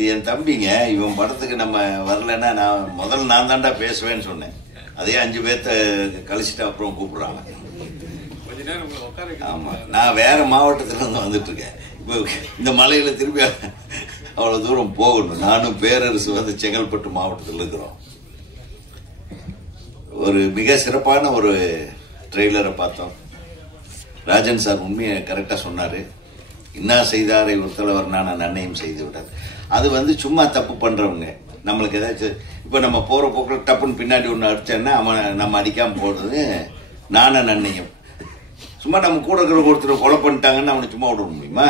இது என் தம்பிங்க. இவன் படத்துக்கு நம்ம வரலன்னா நான் தான்டா பேசுவேன்னு சொன்னேன். அதே 5 பேர்த்த கழிச்சிட்டு அப்புறம் கூப்பிடுறாங்க. ஆமா, நான் வேற மாவட்டத்துல இருந்து வந்துட்டு இருக்கேன். இப்போ இந்த மலையில திரும்பி அவ்வளவு தூரம் போகணும். நானும் பேரரசு வந்து செங்கல்பட்டு மாவட்டத்தில் இருக்கிறோம். ஒரு மிக சிறப்பான ஒரு ட்ரெய்லரை பார்த்தோம். ராஜன் சார் உண்மையை கரெக்டா சொன்னாரு. இன்னா செய்தாரை ஒரு தலைவர் நான் நன்னையும் செய்து விட்டார். அது வந்து சும்மா தப்பு பண்றவங்க நம்மளுக்கு ஏதாச்சும் இப்ப நம்ம போற போக்கில் டப்புன்னு பின்னாடி ஒன்று அடிச்சோன்னா நம்ம அடிக்காம போடுறது நான நன்னையும். சும்மா நம்ம கூட இருக்கிற ஒருத்தர் கொலை பண்ணிட்டாங்கன்னு அவனை சும்மா விட முடியுமா?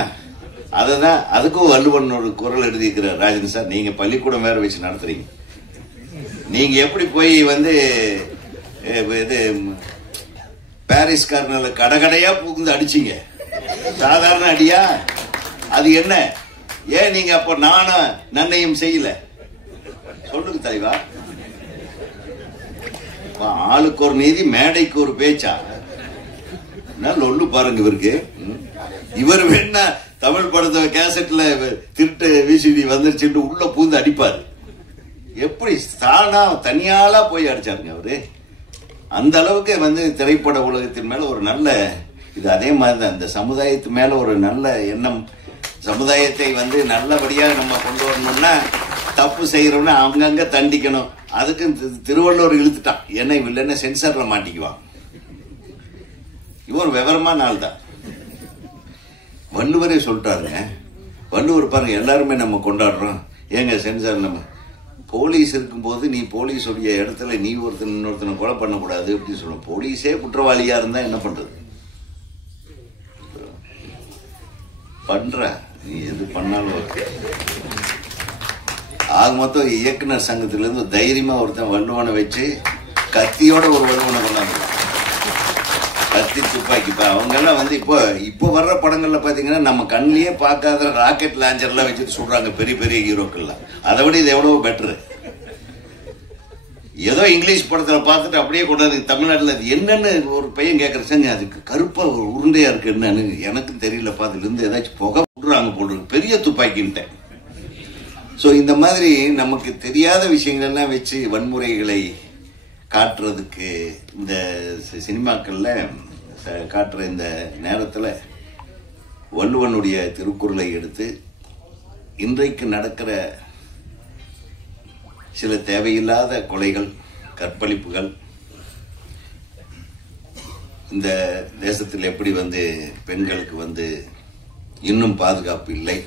அதுதான் அதுக்கும் வள்ளுவன் ஒரு குரல் எழுதியிருக்கிறார் ராஜன் சார். நீங்க பள்ளிக்கூடம் வேற வச்சு நடத்துறீங்க. நீங்க எப்படி போய் வந்து இது பாரிஸ் கார்னர்ல கடையா புகுந்து அடிச்சீங்க? சாதாரண அடியா அது? என்ன ஏன் நீங்க அப்ப நானும் நன்னையும் செய்யல? சொல்லுங்க தலைவா. ஆளுக்கு ஒரு நீதி மேடைக்கு ஒரு பேச்சா? ஒண்ணு பாருங்க இவருக்கு. இவர் வேணா தமிழ் படத்தை கேசட்ல திருட்டு விசிடி வந்துருச்சுட்டு உள்ள பூந்து அடிப்பாரு. எப்படி தானா தனியாலா போய் அடிச்சாருங்க அவரு. அந்த அளவுக்கு வந்து திரைப்பட உலகத்தின் மேல ஒரு நல்ல இது. அதே மாதிரிதான் இந்த சமுதாயத்து மேல ஒரு நல்ல எண்ணம். சமுதாயத்தை வந்து நல்லபடியா நம்ம கொண்டு வரணும்னா தப்பு செய்யறோம்னா அங்கங்க தண்டிக்கணும். அதுக்கு திருவள்ளுவர் இழுத்துட்டான். என்ன இல்லைன்னா சென்சார்ல மாட்டிக்குவான். இவன் விவரமான ஆள் தான். வள்ளுவரே சொல்லிட்டாருங்க. வள்ளுவர் பாருங்க, எல்லாருமே நம்ம கொண்டாடுறோம். ஏங்க சென்சார் நம்ம போலீஸ் இருக்கும்போது நீ போலீஸ் உடைய இடத்துல நீ இன்னொருத்தனை கொலை பண்ணக்கூடாது அப்படின்னு சொல்லுவோம். போலீஸே குற்றவாளியா இருந்தா என்ன பண்றது? பண்ற நீ எது பண்ணாலும். ஆக மொத்தம் இயக்குனர் சங்கத்திலிருந்து தைரியமா ஒருத்தன் வள்ளுவனை வச்சு கத்தியோட ஒரு வள்ளுவனை கொண்டாந்து கத்தி துப்பாக்கி. அவங்க எல்லாம் வந்து இப்போ வர்ற படங்கள்ல பாத்தீங்கன்னா நம்ம கண்ணிலேயே பார்க்காத ராக்கெட் லான்ச்சர் எல்லாம் வச்சுட்டு சொல்றாங்க பெரிய பெரிய ஹீரோக்கள்லாம். அதை விட இது எவ்வளவு பெட்டரு. ஏதோ இங்கிலீஷ் படத்துல பார்த்துட்டு அப்படியே கொண்டாந்து தமிழ்நாட்டில் அது என்னன்னு ஒரு பையன் கேட்கறச்சாங்க. அதுக்கு கருப்பா ஒரு உருண்டையா இருக்கு என்னன்னு எனக்கும் தெரியல. அதுல இருந்து ஏதாச்சும் புகை விடுறாங்க போடுறது பெரிய துப்பாக்கின்ட்டேன். ஸோ இந்த மாதிரி நமக்கு தெரியாத விஷயங்கள் எல்லாம் வச்சு வன்முறைகளை காட்டுறதுக்கு இந்த சினிமாக்கள்ல காட்டுற இந்த நேரத்தில் வள்ளுவனுடைய திருக்குறளை எடுத்து இன்றைக்கு நடக்கிற சில தேவையில்லாத கொலைகள், கற்பழிப்புகள், இந்த தேசத்தில் எப்படி வந்து பெண்களுக்கு வந்து இன்னும் பாதுகாப்பு இல்லை.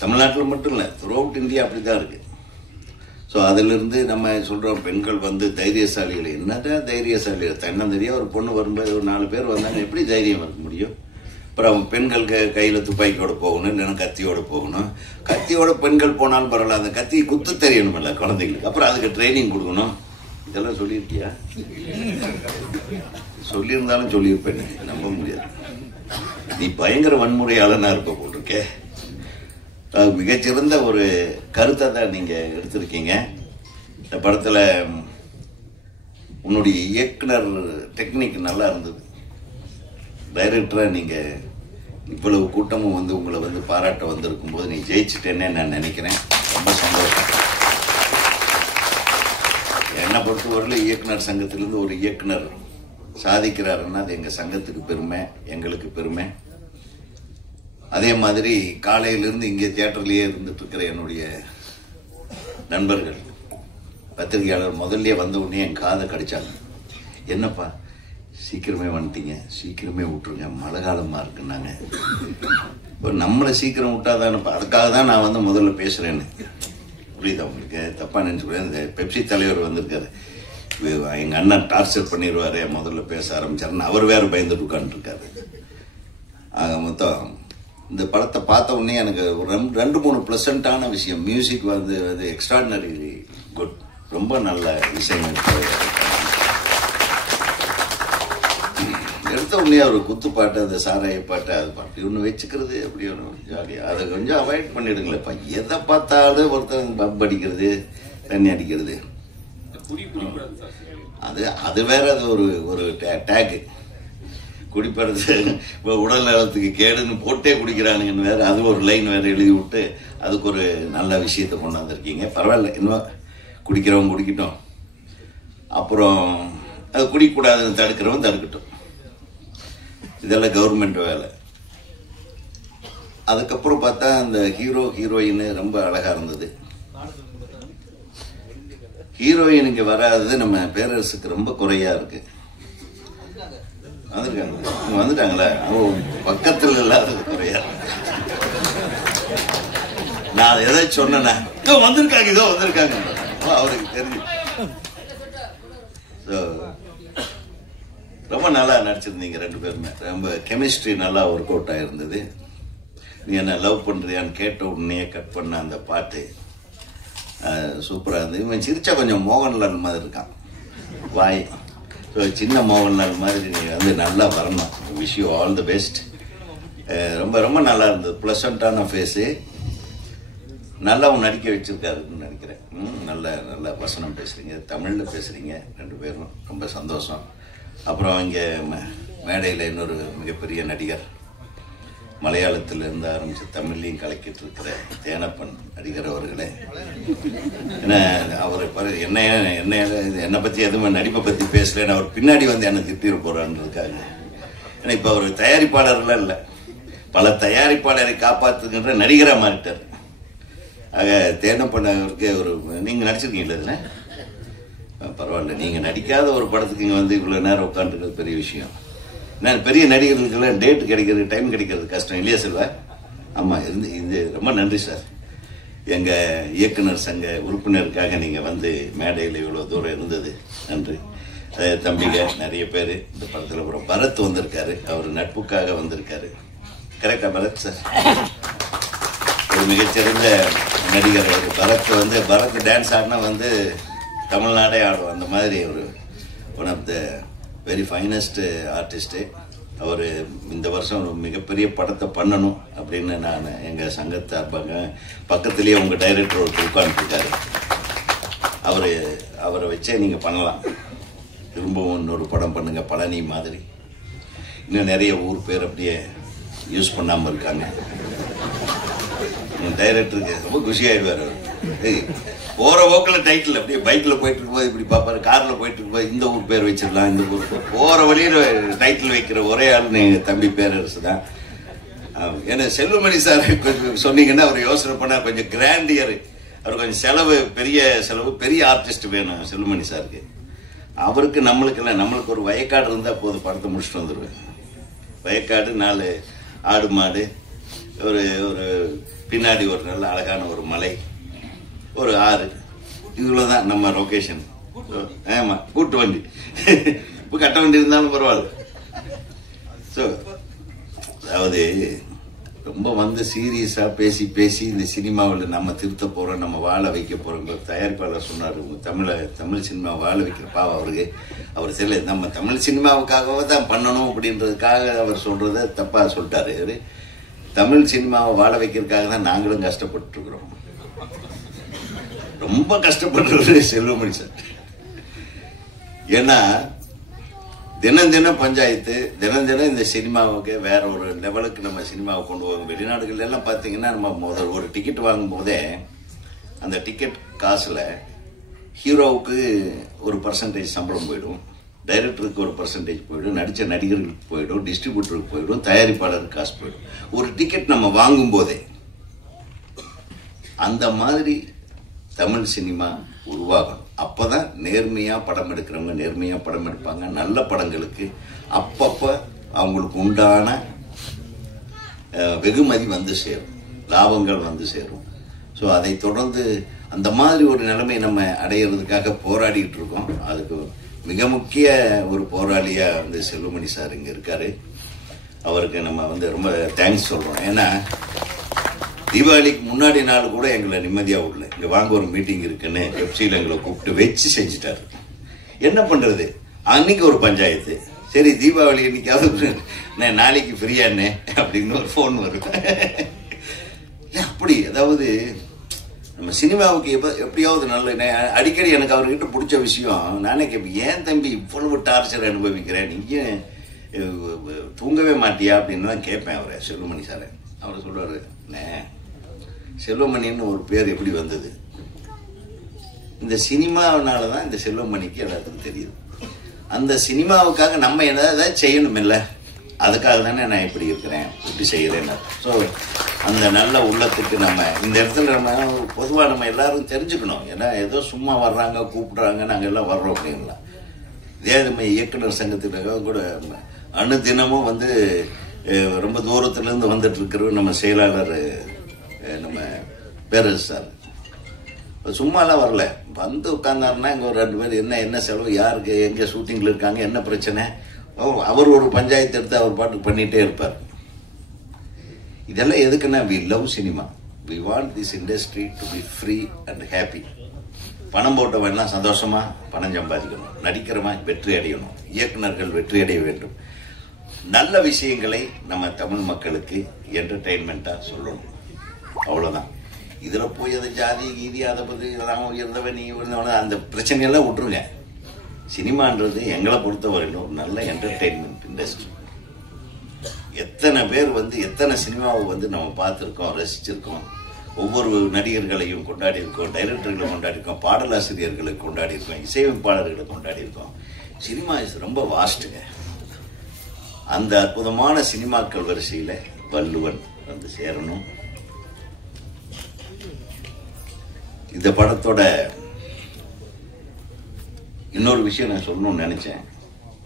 தமிழ்நாட்டில் மட்டும் இல்லை, த்ரூ அவுட் இந்தியா அப்படிதான் இருக்கு. ஸோ அதிலிருந்து நம்ம சொல்றோம் பெண்கள் வந்து தைரியசாலிகள். என்னதான் தைரியசாலிகள்? தன்னந்தெரியா ஒரு பொண்ணு வரும்போது ஒரு 4 பேர் வந்தாங்க, எப்படி தைரியம் இருக்க முடியும்? அப்புறம் பெண்கள் கையில் துப்பாக்கியோட போகணும், இல்லைன்னா கத்தியோட போகணும். கத்தியோட பெண்கள் போனாலும் பரவாயில்ல, அந்த கத்தி குத்து தெரியணும்ல குழந்தைங்களுக்கு. அப்புறம் அதுக்கு ட்ரைனிங் கொடுக்கணும். இதெல்லாம் சொல்லியிருக்கியா? சொல்லியிருந்தாலும் சொல்லியிருப்பேன், நம்ப முடியாது. நீ பயங்கர வன்முறையாளனா இருக்க போட்டிருக்கே. மிகச்சிறந்த ஒரு கருத்தை தான் நீங்க எடுத்திருக்கீங்க. இந்த படத்துல உன்னுடைய இயக்குனர் டெக்னிக் நல்லா இருந்தது. டைரக்டரா நீங்க இவ்வளவு கூட்டமும் வந்து உங்களை வந்து பாராட்ட வந்திருக்கும் போது நீ ஜெயிச்சுட்டேன்னு நான் நினைக்கிறேன். ரொம்ப சந்தோஷம். என்னை பொறுத்தவரையில் இயக்குனர் சங்கத்திலிருந்து ஒரு இயக்குனர் சாதிக்கிறாருன்னா அது எங்க சங்கத்துக்கு பெருமை, எங்களுக்கு பெருமை. அதே மாதிரி காலையிலிருந்து இங்கே தியேட்டர்லயே இருந்துட்டு இருக்கிற என்னுடைய நண்பர்கள், பத்திரிகையாளர் முதல்ல வந்த உடனே என் காதை கடிச்சாங்க. என்னப்பா சீக்கிரமே வந்துட்டீங்க, சீக்கிரமே விட்டுருங்க, மழை காலமா இருக்குன்னாங்க. இப்போ நம்மளை சீக்கிரம் விட்டாதானப்பா, அதுக்காக தான் நான் வந்து முதல்ல பேசுறேன்னு. புரியுதா உங்களுக்கு? தப்பா நினைச்சு இந்த பெப்சி தலைவர் வந்திருக்காரு, எங்க அண்ணன் டார்ச்சர் பண்ணிடுவாரு, முதல்ல பேச ஆரம்பிச்சாருன்னு அவர் வேற பயந்துட்டு உட்காந்துருக்காரு. ஆக மொத்தம் இந்த படத்தை பார்த்த உடனே எனக்கு ஒரு 2-3 பிளசண்டான விஷயம். மியூசிக் வந்து எக்ஸ்ட்ராடினரி குட், ரொம்ப நல்ல விஷயம். எடுத்த உடனே ஒரு குத்துப்பாட்டு, அந்த சாராய பாட்டு, அது பாட்டு ஒன்று வச்சுக்கிறது அப்படி ஒன்று ஜாலியாக. அதை கொஞ்சம் அவாய்ட் பண்ணிடுங்களேப்பா. எதை பார்த்தாலும் ஒருத்தர் பப் அடிக்கிறது, தண்ணி அடிக்கிறது, அது வேற. அது ஒரு டேகு. குடிப்பறது உடல் நலத்துக்கு கேடுன்னு போட்டே குடிக்கிறானுங்கன்னு வேற அது ஒரு லைன் வேற எழுதி விட்டு அதுக்கு ஒரு நல்ல விஷயத்தை கொண்டாந்துருக்கீங்க. பரவாயில்ல, இன்னும் குடிக்கிறவங்க குடிக்கட்டும், அப்புறம் அது குடிக்கக்கூடாதுன்னு தடுக்கிறவன் தடுக்கட்டும். இதெல்லாம் கவர்மெண்ட் வேலை. அதுக்கப்புறம் பார்த்தா அந்த ஹீரோ ஹீரோயின் ரொம்ப அழகா இருந்தது. ஹீரோயின் இங்க வராதது நம்ம பேரரசுக்கு ரொம்ப குறையா இருக்கு. வந்துட்டாங்களா? பக்கத்தில் இல்லாதது குறையா இருக்கு. நான் எதை சொன்னா வந்திருக்காங்க, இதோ வந்திருக்காங்க, அவருக்கு தெரிஞ்சு. ரொம்ப நல்லா நடிச்சிருந்தீங்க ரெண்டு பேருமே. ரொம்ப கெமிஸ்ட்ரி நல்லா ஒர்க் அவுட் ஆயிருந்தது. நீ என்ன லவ் பண்றியான்னு கேட்ட உடனே கட் பண்ண அந்த பாட்டு சூப்பரா இருந்தது. இவன் சிரிச்சா கொஞ்சம் மோகன்லால் மாதிரி இருக்கான் வாய். ஸோ சின்ன மோகன்லால் மாதிரி நீ வந்து நல்லா வரணும். Wish you all the best. ரொம்ப ரொம்ப நல்லா இருந்தது. ப்ளசண்டான ஃபேஸு, நல்லாவும் நடிக்க வச்சிருக்காருன்னு நினைக்கிறேன். நல்ல வசனம் பேசுறீங்க, தமிழில் பேசுறீங்க ரெண்டு பேரும், ரொம்ப சந்தோஷம். அப்புறம் இங்கே மேடையில் இன்னொரு மிகப்பெரிய நடிகர், மலையாளத்தில் இருந்து ஆரம்பிச்சு தமிழ்லையும் கலக்கிட்டு இருக்கிற தேனப்பன் நடிகர் அவர்களே. ஏன்னா அவரை என்னை பற்றி எதுவுமே நடிப்பை பற்றி பேசலன்னு அவர் பின்னாடி வந்து என்னை திட்டிட போறான்றதுக்காக. ஏன்னா இப்போ அவர் தயாரிப்பாளர்லாம் இல்லை, பல தயாரிப்பாளரை காப்பாற்றுகின்ற நடிகராக மாறிட்டார். ஆக தேனப்பன் அவருக்கு ஒரு நீங்கள் நடிச்சிருக்கீங்களா இதில்? பரவாயில்ல, நீங்கள் நடிக்காத ஒரு படத்துக்கு இங்கே வந்து இவ்வளோ நேரம் உட்காந்துருக்கிறது பெரிய விஷயம். நான் பெரிய நடிகர்களுக்கெல்லாம் டேட் கிடைக்கிறது, டைம் கிடைக்கிறது கஷ்டம் இல்லையா செல்வா? ஆமாம், இது ரொம்ப நன்றி சார். எங்கள் இயக்குனர் சங்க உறுப்பினருக்காக நீங்கள் வந்து மேடையில் இவ்வளோ தூரம் இருந்தது நன்றி. தம்பிங்க நிறைய பேர் இந்த படத்தில். அப்புறம் பரத் வந்திருக்காரு, அவர் நட்புக்காக வந்திருக்காரு. கரெக்டா பரத் சார்? ஒரு மிகச்சிறந்த நடிகர் அவர். பரத் டான்ஸ் ஆடினா வந்து தமிழ்நாடே ஆடும், அந்த மாதிரி ஒரு one of the very finest artist. அவர் இந்த வருஷம் ஒரு மிகப்பெரிய படத்தை பண்ணணும் அப்படின்னு நான் எங்கள் சங்கத்தார்பாங்க பக்கத்துலேயே உங்கள் டைரக்டர் ஒருத்தர் உட்காந்துருக்காரு. அவரை வச்சே நீங்கள் பண்ணலாம். திரும்பவும் இன்னொரு படம் பண்ணுங்கள், பழனி மாதிரி. இன்னும் நிறைய ஊர் பேர் அப்படியே யூஸ் பண்ணாமல் இருக்காங்க. டைரக்டருக்கு ரொம்ப குஷியாயிடுவார் அவர். போற போக்கில் டைட்டில் அப்படியே பைக்கில் போயிட்டு இருக்கும்போது இப்படி பார்ப்பாரு, காரில் போயிட்டு இருக்கும்போது இந்த ஊர் பேர் வச்சிடலாம், இந்த ஊர் பேர். போற வழியில் டைட்டில் வைக்கிற ஒரே ஆள் எங்கள் தம்பி பேரரசு தான். ஏன்னா செல்வமணி சார் கொஞ்சம் சொன்னீங்கன்னா அவர் யோசனை பண்ண கொஞ்சம் கிராண்டியர், அவர் கொஞ்சம் செலவு, பெரிய ஆர்டிஸ்ட் வேணும் செல்வமணி சாருக்கு. அவருக்கு நம்மளுக்கு ஒரு வயக்காடு இருந்தால் போதும், படத்தை முடிச்சுட்டு வந்துடுவேன். வயக்காடு, 4 ஆடு மாடு, ஒரு பின்னாடி ஒரு நல்ல அழகான ஒரு மலை, ஒரு ஆறு, இவ்வளவுதான் நம்ம லொகேஷன். ஆமா, கூட்டு வண்டி, இப்போ கட்ட வண்டி இருந்தாலும் பரவாயில்ல. ஸோ அதாவது ரொம்ப வந்து சீரியஸா பேசி இந்த சினிமாவில் நம்ம திருத்த போறோம், நம்ம வாழ வைக்க போறோம். தயாரிப்பாளர் சொன்னார், தமிழ் சினிமா வாழ வைக்கிற பாவம் அவருக்கு. அவர் சரி, நம்ம தமிழ் சினிமாவுக்காகவே தான் பண்ணணும் அப்படின்றதுக்காக அவர் சொல்றத தப்பா சொல்லிட்டாரு. அவரு தமிழ் சினிமாவை வாழ வைக்கிறதுக்காக தான் நாங்களும் கஷ்டப்பட்டு இருக்கிறோம். ரொம்ப கஷ்டப்படுறது செல்வமணி சார். ஏன்னா தினம் பஞ்சாயத்து, தினம் இந்த சினிமாவுக்கு வேற ஒரு லெவலுக்கு நம்ம சினிமாவை கொண்டு போவோம். வெளிநாடுகள் எல்லாம் பார்த்தீங்கன்னா நம்ம ஒரு டிக்கெட் வாங்கும் போதே அந்த டிக்கெட் காசுல ஹீரோவுக்கு ஒரு பர்சன்டேஜ் சம்பளம் போயிடும், டைரக்டருக்கு ஒரு பர்சன்டேஜ் போயிடும், நடித்த நடிகர்களுக்கு போயிடும், டிஸ்ட்ரிபியூட்டருக்கு போயிடும், தயாரிப்பாளருக்கு காசு போயிடும். ஒரு டிக்கெட் நம்ம வாங்கும் போதே அந்த மாதிரி தமிழ் சினிமா உருவாகும். அப்பதான் நேர்மையா படம் எடுக்கிறவங்க நேர்மையா படம் எடுப்பாங்க. நல்ல படங்களுக்கு அப்பப்ப அவங்களுக்கு உண்டான வெகுமதி வந்து சேரும், லாபங்கள் வந்து சேரும். ஸோ அதை தொடர்ந்து அந்த மாதிரி ஒரு நிலைமை நம்ம அடையிறதுக்காக போராடிட்டு இருக்கோம். அதுக்கு மிக முக்கிய ஒரு போராளியா வந்து செல்வமணி சார் இங்க இருக்காரு. அவருக்கு நம்ம வந்து ரொம்ப தேங்க்ஸ் சொல்றோம். ஏன்னா தீபாவளிக்கு முன்னாடி நாள் கூட எங்களை நிம்மதியா விடல. இங்க வாங்க ஒரு மீட்டிங் இருக்குன்னு வெப்சைட்ல எங்களை கூப்பிட்டு வச்சு செஞ்சுட்டாரு. என்ன பண்றது, அன்னைக்கு ஒரு பஞ்சாயத்து. சரி, தீபாவளி இன்னைக்காவது நாளைக்கு ஃப்ரீயானே அப்படின்னு ஒரு போன் வரும். அப்படி அதாவது நம்ம சினிமாவுக்கு எப்படியாவது நல்ல அடிக்கடி எனக்கு அவர்கிட்ட பிடிச்ச விஷயம், நானே கேட்பேன், ஏன் தம்பி இவ்வளவு டார்ச்சர் அனுபவிக்கிறேன், நீங்க தூங்கவே மாட்டியா அப்படின்னு தான் கேட்பேன் அவரை, செல்வமணி சாரை. அவர் சொல்றாரு, செல்வமணின்னு ஒரு பேர் எப்படி வந்தது? இந்த சினிமாவினால தான் இந்த செல்வமணிக்கு எல்லாத்துக்கும் தெரியுது. அந்த சினிமாவுக்காக நம்ம ஏதாவது செய்யணும் இல்லை, அதுக்காக தானே நான் இப்படி இருக்கிறேன், இப்படி செய்கிறேன். ஸோ அந்த நல்ல உள்ளத்துக்கு நம்ம இந்த இடத்துல நம்ம பொதுவாக நம்ம எல்லாரும் தெரிஞ்சுக்கணும். ஏன்னா ஏதோ சும்மா வர்றாங்க, கூப்பிடுறாங்க, நாங்கள் எல்லாம் வர்றோம் அப்படின்லாம். இதே நம்ம இயக்குனர் சங்கத்துக்காக கூட அனுதினமும் வந்து ரொம்ப தூரத்துலேருந்து வந்துட்டு இருக்கிறவர் நம்ம செயலாளர் நம்ம பேரரசு சார் சும்மாலாம் வரல, வந்து உட்கார்ந்தாருன்னா இங்கே ஒரு 2 பேர் என்ன செலவு, யாருக்கு எங்கே ஷூட்டிங்கில் இருக்காங்க, என்ன பிரச்சனை, அவர் ஒரு பஞ்சாயத்து எடுத்து அவர் பாட்டுக்கு பண்ணிகிட்டே இருப்பார். இதெல்லாம் எதுக்குன்னா, we love cinema, we want this industry to be free and happy. பணம் போட்டவெல்லாம் சந்தோஷமா பணம் சம்பாதிக்கணும், நடிக்கிறவன் வெற்றி அடையணும், இயக்குநர்கள் வெற்றி அடைய வேண்டும். நல்ல விஷயங்களை நம்ம தமிழ் மக்களுக்கு என்டர்டெயின்மெண்ட்டாக சொல்லணும், அவ்வளோதான். இதில் போய் அதை ஜாதி கீதி அதை பற்றி இதெல்லாம் உயர்ந்தவன் நீ உயர்ந்தவன அந்த பிரச்சனையெல்லாம் விட்டுருங்க. சினிமான்றது எங்களை பொறுத்தவரையிலும் ஒரு நல்ல என்டர்டெயின்மெண்ட் இண்டஸ்ட்ரி. எத்தனை பேர் வந்து எத்தனை சினிமாவை வந்து நம்ம பார்த்துருக்கோம், ரசிச்சிருக்கோம். ஒவ்வொரு நடிகர்களையும் கொண்டாடி இருக்கோம், டைரக்டர்களை கொண்டாடி இருக்கோம், பாடலாசிரியர்களை கொண்டாடி இருக்கோம், இசையமைப்பாளர்களை கொண்டாடி இருக்கோம். சினிமா ரொம்ப வாஸ்ட்டுங்க. அந்த அற்புதமான சினிமாக்கள் வரிசையில் வள்ளுவன் வந்து சேரணும். இந்த படத்தோட இன்னொரு விஷயம் நான் சொல்லணும்னு நினைச்சேன்.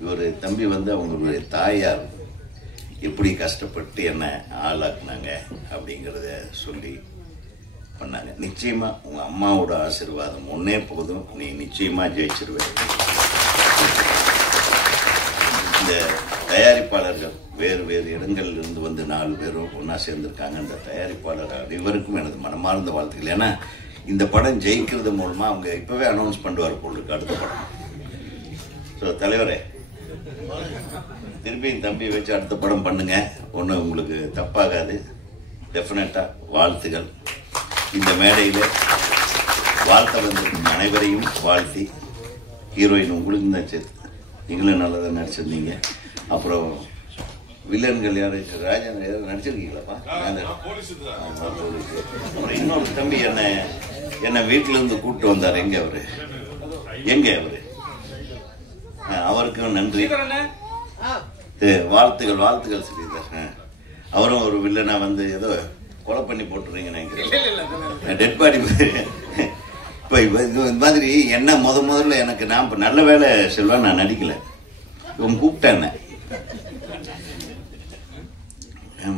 இவர் தம்பி வந்து அவங்களுடைய தாயார் எப்படி கஷ்டப்பட்டு என்ன ஆளாக்குனாங்க அப்படிங்கிறத சொல்லி பண்ணாங்க. நிச்சயமா உங்க அம்மாவோட ஆசீர்வாதம் ஒன்னே போதும், நீ நிச்சயமா ஜெயிச்சிருவ. இந்த தயாரிப்பாளர்கள் வேறு வேறு இடங்கள்ல இருந்து வந்து 4 பேரும் ஒன்னா சேர்ந்திருக்காங்க. அந்த தயாரிப்பாளர் அனைவருக்கும் எனது மனமார்ந்த வாழ்த்துக்கள். ஏன்னா இந்த படம் ஜெயிக்கிறது மூலமா அவங்க இப்பவே அனௌன்ஸ் பண்ணுவார் போலுக்கு அடுத்த படம். ஸோ தலைவரே, திருப்பி தம்பி வச்சு அடுத்த படம் பண்ணுங்க, ஒன்றும் உங்களுக்கு தப்பாகாது. டெஃபினட்டா வாழ்த்துகள். இந்த மேடையில் வாழ்த்த வந்திருக்கும் அனைவரையும் வாழ்த்தி, ஹீரோயின் உங்களுக்கு தான் சேர்த்து, நீங்களும் நல்லா தான் நடிச்சிருந்தீங்க. அப்புறம் வில்லன்கள் யாரு, ராஜன் யாரும் நடிச்சிருக்கீங்களாப்பா? அப்புறம் இன்னொரு தம்பி என்ன வீட்டில இருந்து கூப்பிட்டு வந்தார். எங்க அவரு? அவருக்கும் நன்றி, வாழ்த்துகள் வாழ்த்துக்கள் ஸ்ரீதர். அவரும் ஒரு வில்லனா வந்து ஏதோ கொலை பண்ணி போட்டுறீங்க நினைக்கிறேன், டெட் பாடி. இப்ப இந்த மாதிரி என்ன முதல்ல எனக்கு நான் நல்ல வேலை செல்வா நான் நடிக்கல, இவன் கூப்பிட்டேன்,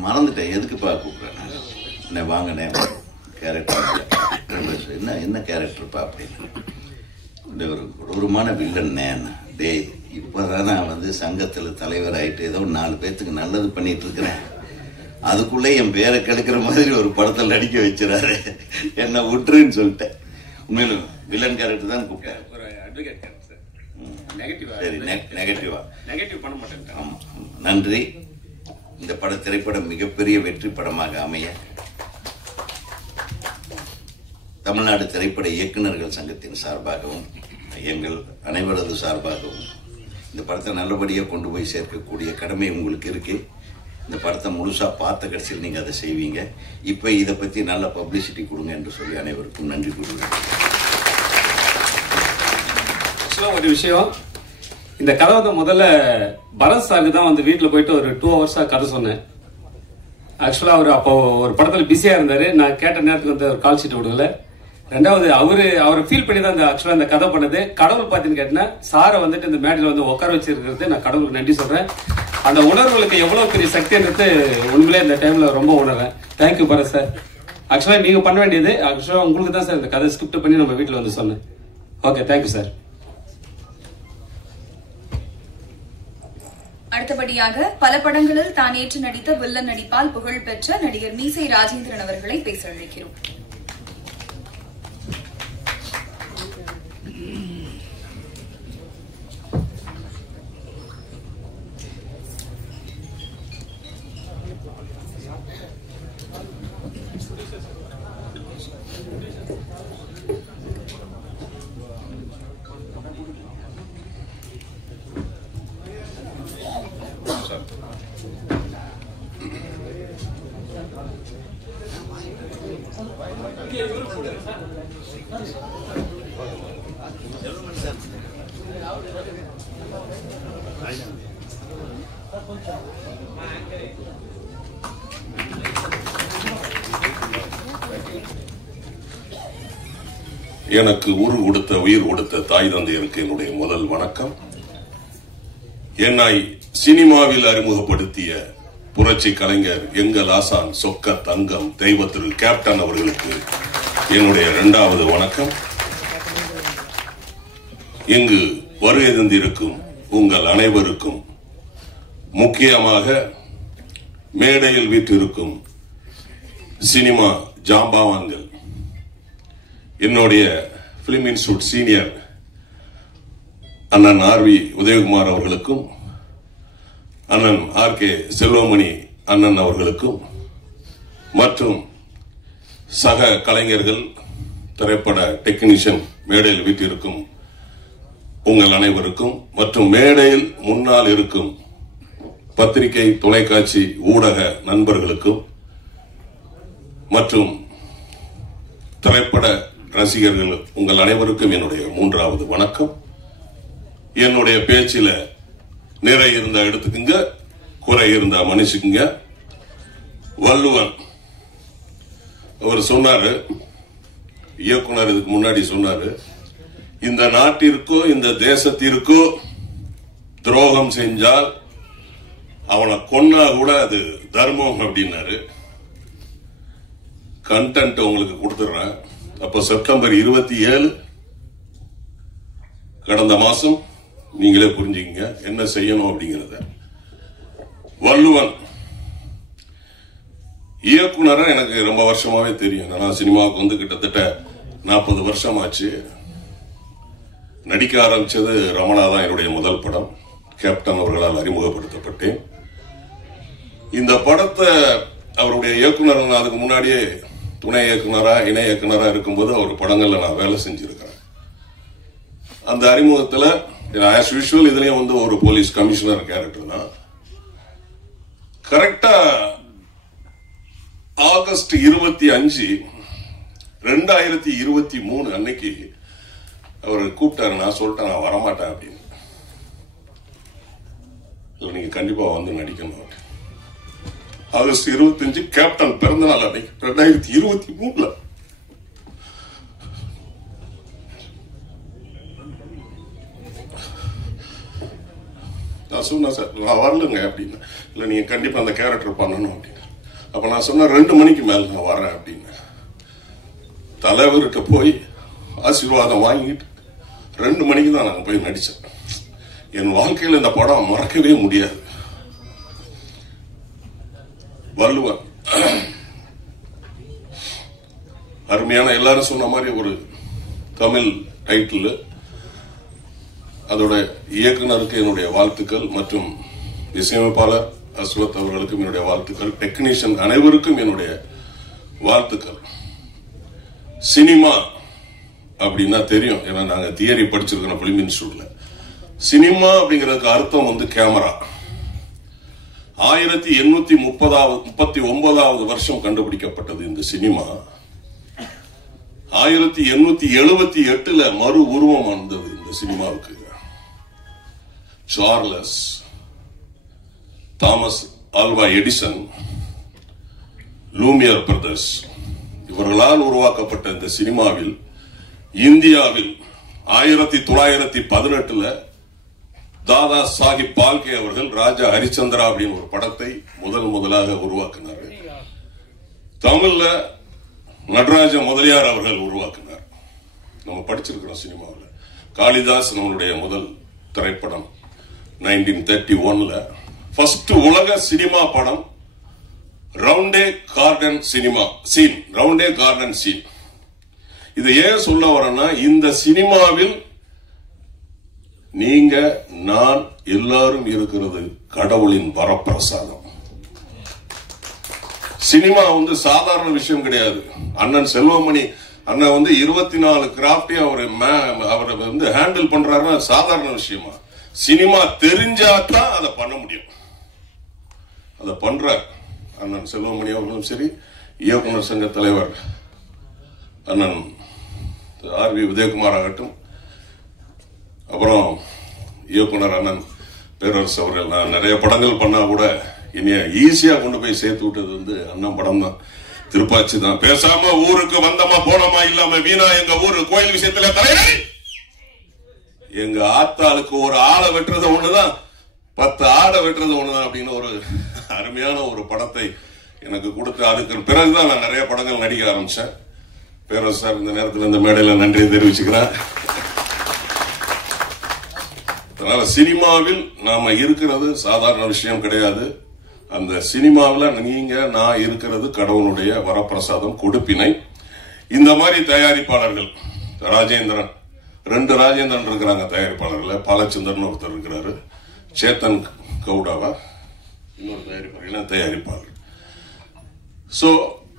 மறந்துட்டேன் எதுக்குப்பா கூப்பிட்றேன். என்ன வாங்கினே கேரக்டர் என்ன கேரக்டர்ப்பா அப்படின்னு. ஒரு கொடூரமான வில்லன். டேய், இப்போதான் நான் வந்து சங்கத்தில் தலைவர் ஆகிட்டு ஏதோ 4 பேர்த்துக்கு நல்லது பண்ணிட்டு இருக்கிறேன், அதுக்குள்ளே என் பேரை கெடுக்கிற மாதிரி ஒரு படத்தில் நடிக்க வச்சுறாரு, என்ன விட்டுருன்னு சொல்லிட்டேன். உண்மையிலும் வில்லன் கேரக்டர் தான் கூப்பிட்டேன். சரி, நெகட்டிவ் பண்ண மாட்டேன். ஆமா, நன்றி. இந்த திரைப்படம் மிகப்பெரிய வெற்றி படமாக அமைய தமிழ்நாடு திரைப்பட இயக்குநர்கள் சங்கத்தின் சார்பாகவும் எங்கள் அனைவரது சார்பாகவும் இந்த படத்தை நல்லபடியாக கொண்டு போய் சேர்க்கக்கூடிய கடமை உங்களுக்கு இருக்கு. இந்த படத்தை முழுசா பார்த்த கடைசியில் நீங்க அதை செய்வீங்க. இப்ப இதை பத்தி நல்ல பப்ளிசிட்டி கொடுங்க என்று சொல்லி அனைவருக்கும் நன்றி கூறுகிறேன். ஒரு விஷயம், இந்த கதை வந்து முதல்ல பரத் சாருக்கு தான் வந்து வீட்டில் போயிட்டு ஒரு 2 ஹவர்ஸா கதை சொன்னேன். ஆக்சுவலா அவர் அப்போ ஒரு படத்துல பிஸியா இருந்தாரு. நான் கேட்ட நேரத்துக்கு வந்து ஒரு கால் ஷீட் விடல. ரெண்டாவது அவரை ஃபீல் பண்ணி தான் ஆக்சுவலா இந்த கதை பண்ணது. கடவுள் பார்த்தீங்கன்னு கேட்டேன்னா, சாரை வந்துட்டு இந்த மேடையில் வந்து உட்கார வச்சிருக்கிறது நான் கடவுளுக்கு நன்றி சொல்றேன். அந்த உணர்வுகளுக்கு எவ்வளவு பெரிய சக்தின்றது உண்மையிலே இந்த டைம்ல ரொம்ப உணர்றேன். Thank you Bharath sir. ஆக்சுவலா நீங்க பண்ண வேண்டியது ஆக்சுவலா உங்களுக்கு தான் சார் இந்த கதை ஸ்கிரிப்ட் பண்ணி நம்ம வீட்டில் வந்து சொன்னேன். Okay, thank you sir. அடுத்தபடியாக பல படங்களில் தான் ஏற்று நடித்த வில்லன் நடிப்பால் புகழ்பெற்ற நடிகர் மீசை ராஜேந்திரன் அவர்களை பேச அழைக்கிறோம். எனக்கு ஊர் கொடுத்த உயிர் கொடுத்த தாய் தந்தையருக்கு என்னுடைய முதல் வணக்கம். என்னை சினிமாவில் அறிமுகப்படுத்திய புரட்சி கலைஞர் எங்கள் ஆசான் சொக்க தங்கம் தெய்வ திரு கேப்டன் அவர்களுக்கு என்னுடைய இரண்டாவது வணக்கம். இங்கு வருகை தந்திருக்கும் உங்கள் அனைவருக்கும், முக்கியமாக மேடையில் வீற்றிருக்கும் சினிமா ஜாம்பவான்கள், என்னுடைய பிலிம் இன்ஸ்டிடியூட் சீனியர் அண்ணன் ஆர் வி உதயகுமார் அவர்களுக்கும், அண்ணன் ஆர் கே செல்வமணி அண்ணன் அவர்களுக்கும், மற்றும் சக கலைஞர்கள், திரைப்பட டெக்னீஷியன், மேடையில் வீட்டிருக்கும் உங்கள் அனைவருக்கும், மற்றும் மேடையில் முன்னால் இருக்கும் பத்திரிகை, தொலைக்காட்சி, ஊடக நண்பர்களுக்கும், மற்றும் திரைப்பட ரசிகர்கள் உங்கள் அனைவருக்கும் என்னுடைய மூன்றாவது வணக்கம். என்னுடைய பேச்சில நிறை இருந்தா எடுத்துக்குங்க, குறை இருந்தா மன்னிச்சுக்குங்க. வள்ளுவன் அவர் சொன்னாரு, இயக்குனர் இதுக்கு முன்னாடி சொன்னாரு, இந்த நாட்டிற்கோ இந்த தேசத்திற்கோ துரோகம் செஞ்சால் அவனை கொன்னா கூட அது தர்மம் அப்படின்னாரு. கண்டென்ட் உங்களுக்கு கொடுத்துடுறேன். அப்ப செப்டம்பர் 27 கடந்த மாசம், நீங்களே புரிஞ்சுக்கங்க என்ன செய்யணும் அப்படிங்கறத. வள்ளுவன் இயக்குனரா எனக்கு ரொம்ப வருஷமாவே தெரியும். நான் சினிமாவுக்கு வந்து கிட்டத்தட்ட 40 வருஷம் ஆச்சு. நடிக்க ஆரம்பிச்சது ரமணா தான் என்னுடைய முதல் படம். கேப்டன் அவர்களால் அறிமுகப்படுத்தப்பட்டேன். இந்த படத்தை அவருடைய இயக்குனர், அதுக்கு முன்னாடியே துணை இயக்குனரா இணை இயக்குனரா இருக்கும்போது அவர் படங்கள்ல நான் வேலை செஞ்சிருக்கிறேன். அந்த அறிமுகத்துல ஆஸ் யூசுவல் இதுலயும் வந்து ஒரு போலீஸ் கமிஷனர் கேரக்டர் தான். கரெக்டா ஆகஸ்ட் 25, 2023 அன்னைக்கு அவர் கூப்பிட்டாரு. நான் சொல்லிட்டேன் நான் வரமாட்டேன் அப்படின்னு. இல்ல நீங்க கண்டிப்பா வந்து நடிக்கணும். ஆகஸ்ட் 25 கேப்டன் பிறந்த நாள் அன்னைக்கு 2023. நான் சொன்னேன் சார் நான் வரலங்க அப்படின்னு. இல்ல நீங்க கண்டிப்பா அந்த கேரக்டர் பண்ணணும் அப்படின்னு. அப்ப நான் சொன்ன 2 மணிக்கு மேல நான் வரேன் அப்படின்னு. தலைவர்கிட்ட போய் ஆசீர்வாதம் வாங்கிட்டு 2 மணிக்கு தான் நான் போய் நடிச்சேன். என் வாழ்க்கையில் இந்த படம் மறக்கவே முடியாது. வள்ளுவன் அருமையான, எல்லாரும் சொன்ன மாதிரி ஒரு தமிழ் டைட்டில். அதோட இயக்குனருக்கு என்னுடைய வாழ்த்துக்கள், மற்றும் இசையமைப்பாளர் அஸ்வத் அவர்களுக்கும் என்னுடைய வாழ்த்துக்கள், டெக்னீஷியன் அனைவருக்கும் என்னுடைய வாழ்த்துக்கள். சினிமா அப்படின்னா தெரியும், ஏன்னா நாங்க தியரி படிச்சிருக்கோம் பிலிம் இன்ஸ்டிடியூட்ல. சினிமா அப்படிங்கிறதுக்கு அர்த்தம் வந்து கேமரா. 1839 வருஷம் கண்டுபிடிக்கப்பட்டது இந்த சினிமா. 1878 மறு உருவம் வந்தது இந்த சினிமாவுக்கு. Charles Thomas Alva Edison, Lumière brothers இவர்களால் உருவாக்கப்பட்ட இந்த சினிமாவில் இந்தியாவில் 1918 தாதா சாஹிப் பால்கே அவர்கள் ராஜா ஹரிச்சந்திரா அப்படின்னு ஒரு படத்தை முதலாக உருவாக்கினார். தமிழ்ல நடராஜ முதலியார் அவர்கள் உருவாக்கினார். நம்ம படிச்சிருக்கிறோம் சினிமாவில். காளிதாஸ் நம்மளுடைய முதல் திரைப்படம் 1931 ஃபர்ஸ்ட் உலக சினிமா படம் Roundhay Garden cinema scene, Roundhay Garden scene. இதை ஏன் சொல்ல வரேன்னா, இந்த சினிமாவில் நீங்க நான் எல்லாரும் இருக்கிறது கடவுளின் வரப்பிரசாதம். சினிமா வந்து சாதாரண விஷயம் கிடையாது. அண்ணன் செல்வமணி அண்ணன் வந்து 24 கிராஃப்டையும் அவரை வந்து ஹேண்டில் பண்றாருன்னா சாதாரண விஷயமா? சினிமா தெரிஞ்சாதான் அதை பண்ண முடியும். அதை பண்ற அண்ணன் செல்வமணி அவர்களும் சரி, இயக்குனர் சங்க தலைவர் அண்ணன் ஆர்.வி. உதயகுமார் ஆகட்டும், அப்புறம் இயக்குனர் அண்ணன் பேரரசு அவர்கள். நான் நிறைய படங்கள் பண்ணா கூட இனிய ஈஸியா கொண்டு போய் சேர்த்து விட்டது வந்து அண்ணன் படம் தான், திருப்பாச்சி தான். பேசாம ஊருக்கு வந்தமா போனமா இல்லாம வீணா எங்க ஊரு கோயில் விஷயத்துல தலைவர், எங்க ஆத்தாளுக்கு ஒரு ஆளை வெட்டுறது ஒண்ணுதான், 10 ஆடை வெட்டுறது ஒண்ணுதான் அப்படின்னு ஒரு அருமையான ஒரு படத்தை எனக்கு கொடுத்து, அதுக்கு பிறகுதான் நான் நிறைய படங்கள் நடிக்க ஆரம்பிச்சேன். பேரரசு சார் இந்த நேரத்தில் இந்த மேடையில நன்றியை தெரிவிச்சுக்கிறேன். அதனால சினிமாவில் நாம இருக்கிறது சாதாரண விஷயம் கிடையாது. அந்த சினிமாவில் நீங்க நான் இருக்கிறது கடவுளுடைய வரப்பிரசாதம், கொடுப்பினை. இந்த மாதிரி தயாரிப்பாளர்கள் ராஜேந்திரன், 2 ராஜேந்திரன் இருக்கிறாங்க தயாரிப்பாளர்கள். பாலச்சந்திரன் ஒருத்தர் இருக்கிறாரு, சேத்தன் கவுடாவா இன்னொரு தயாரிப்பாளர். சோ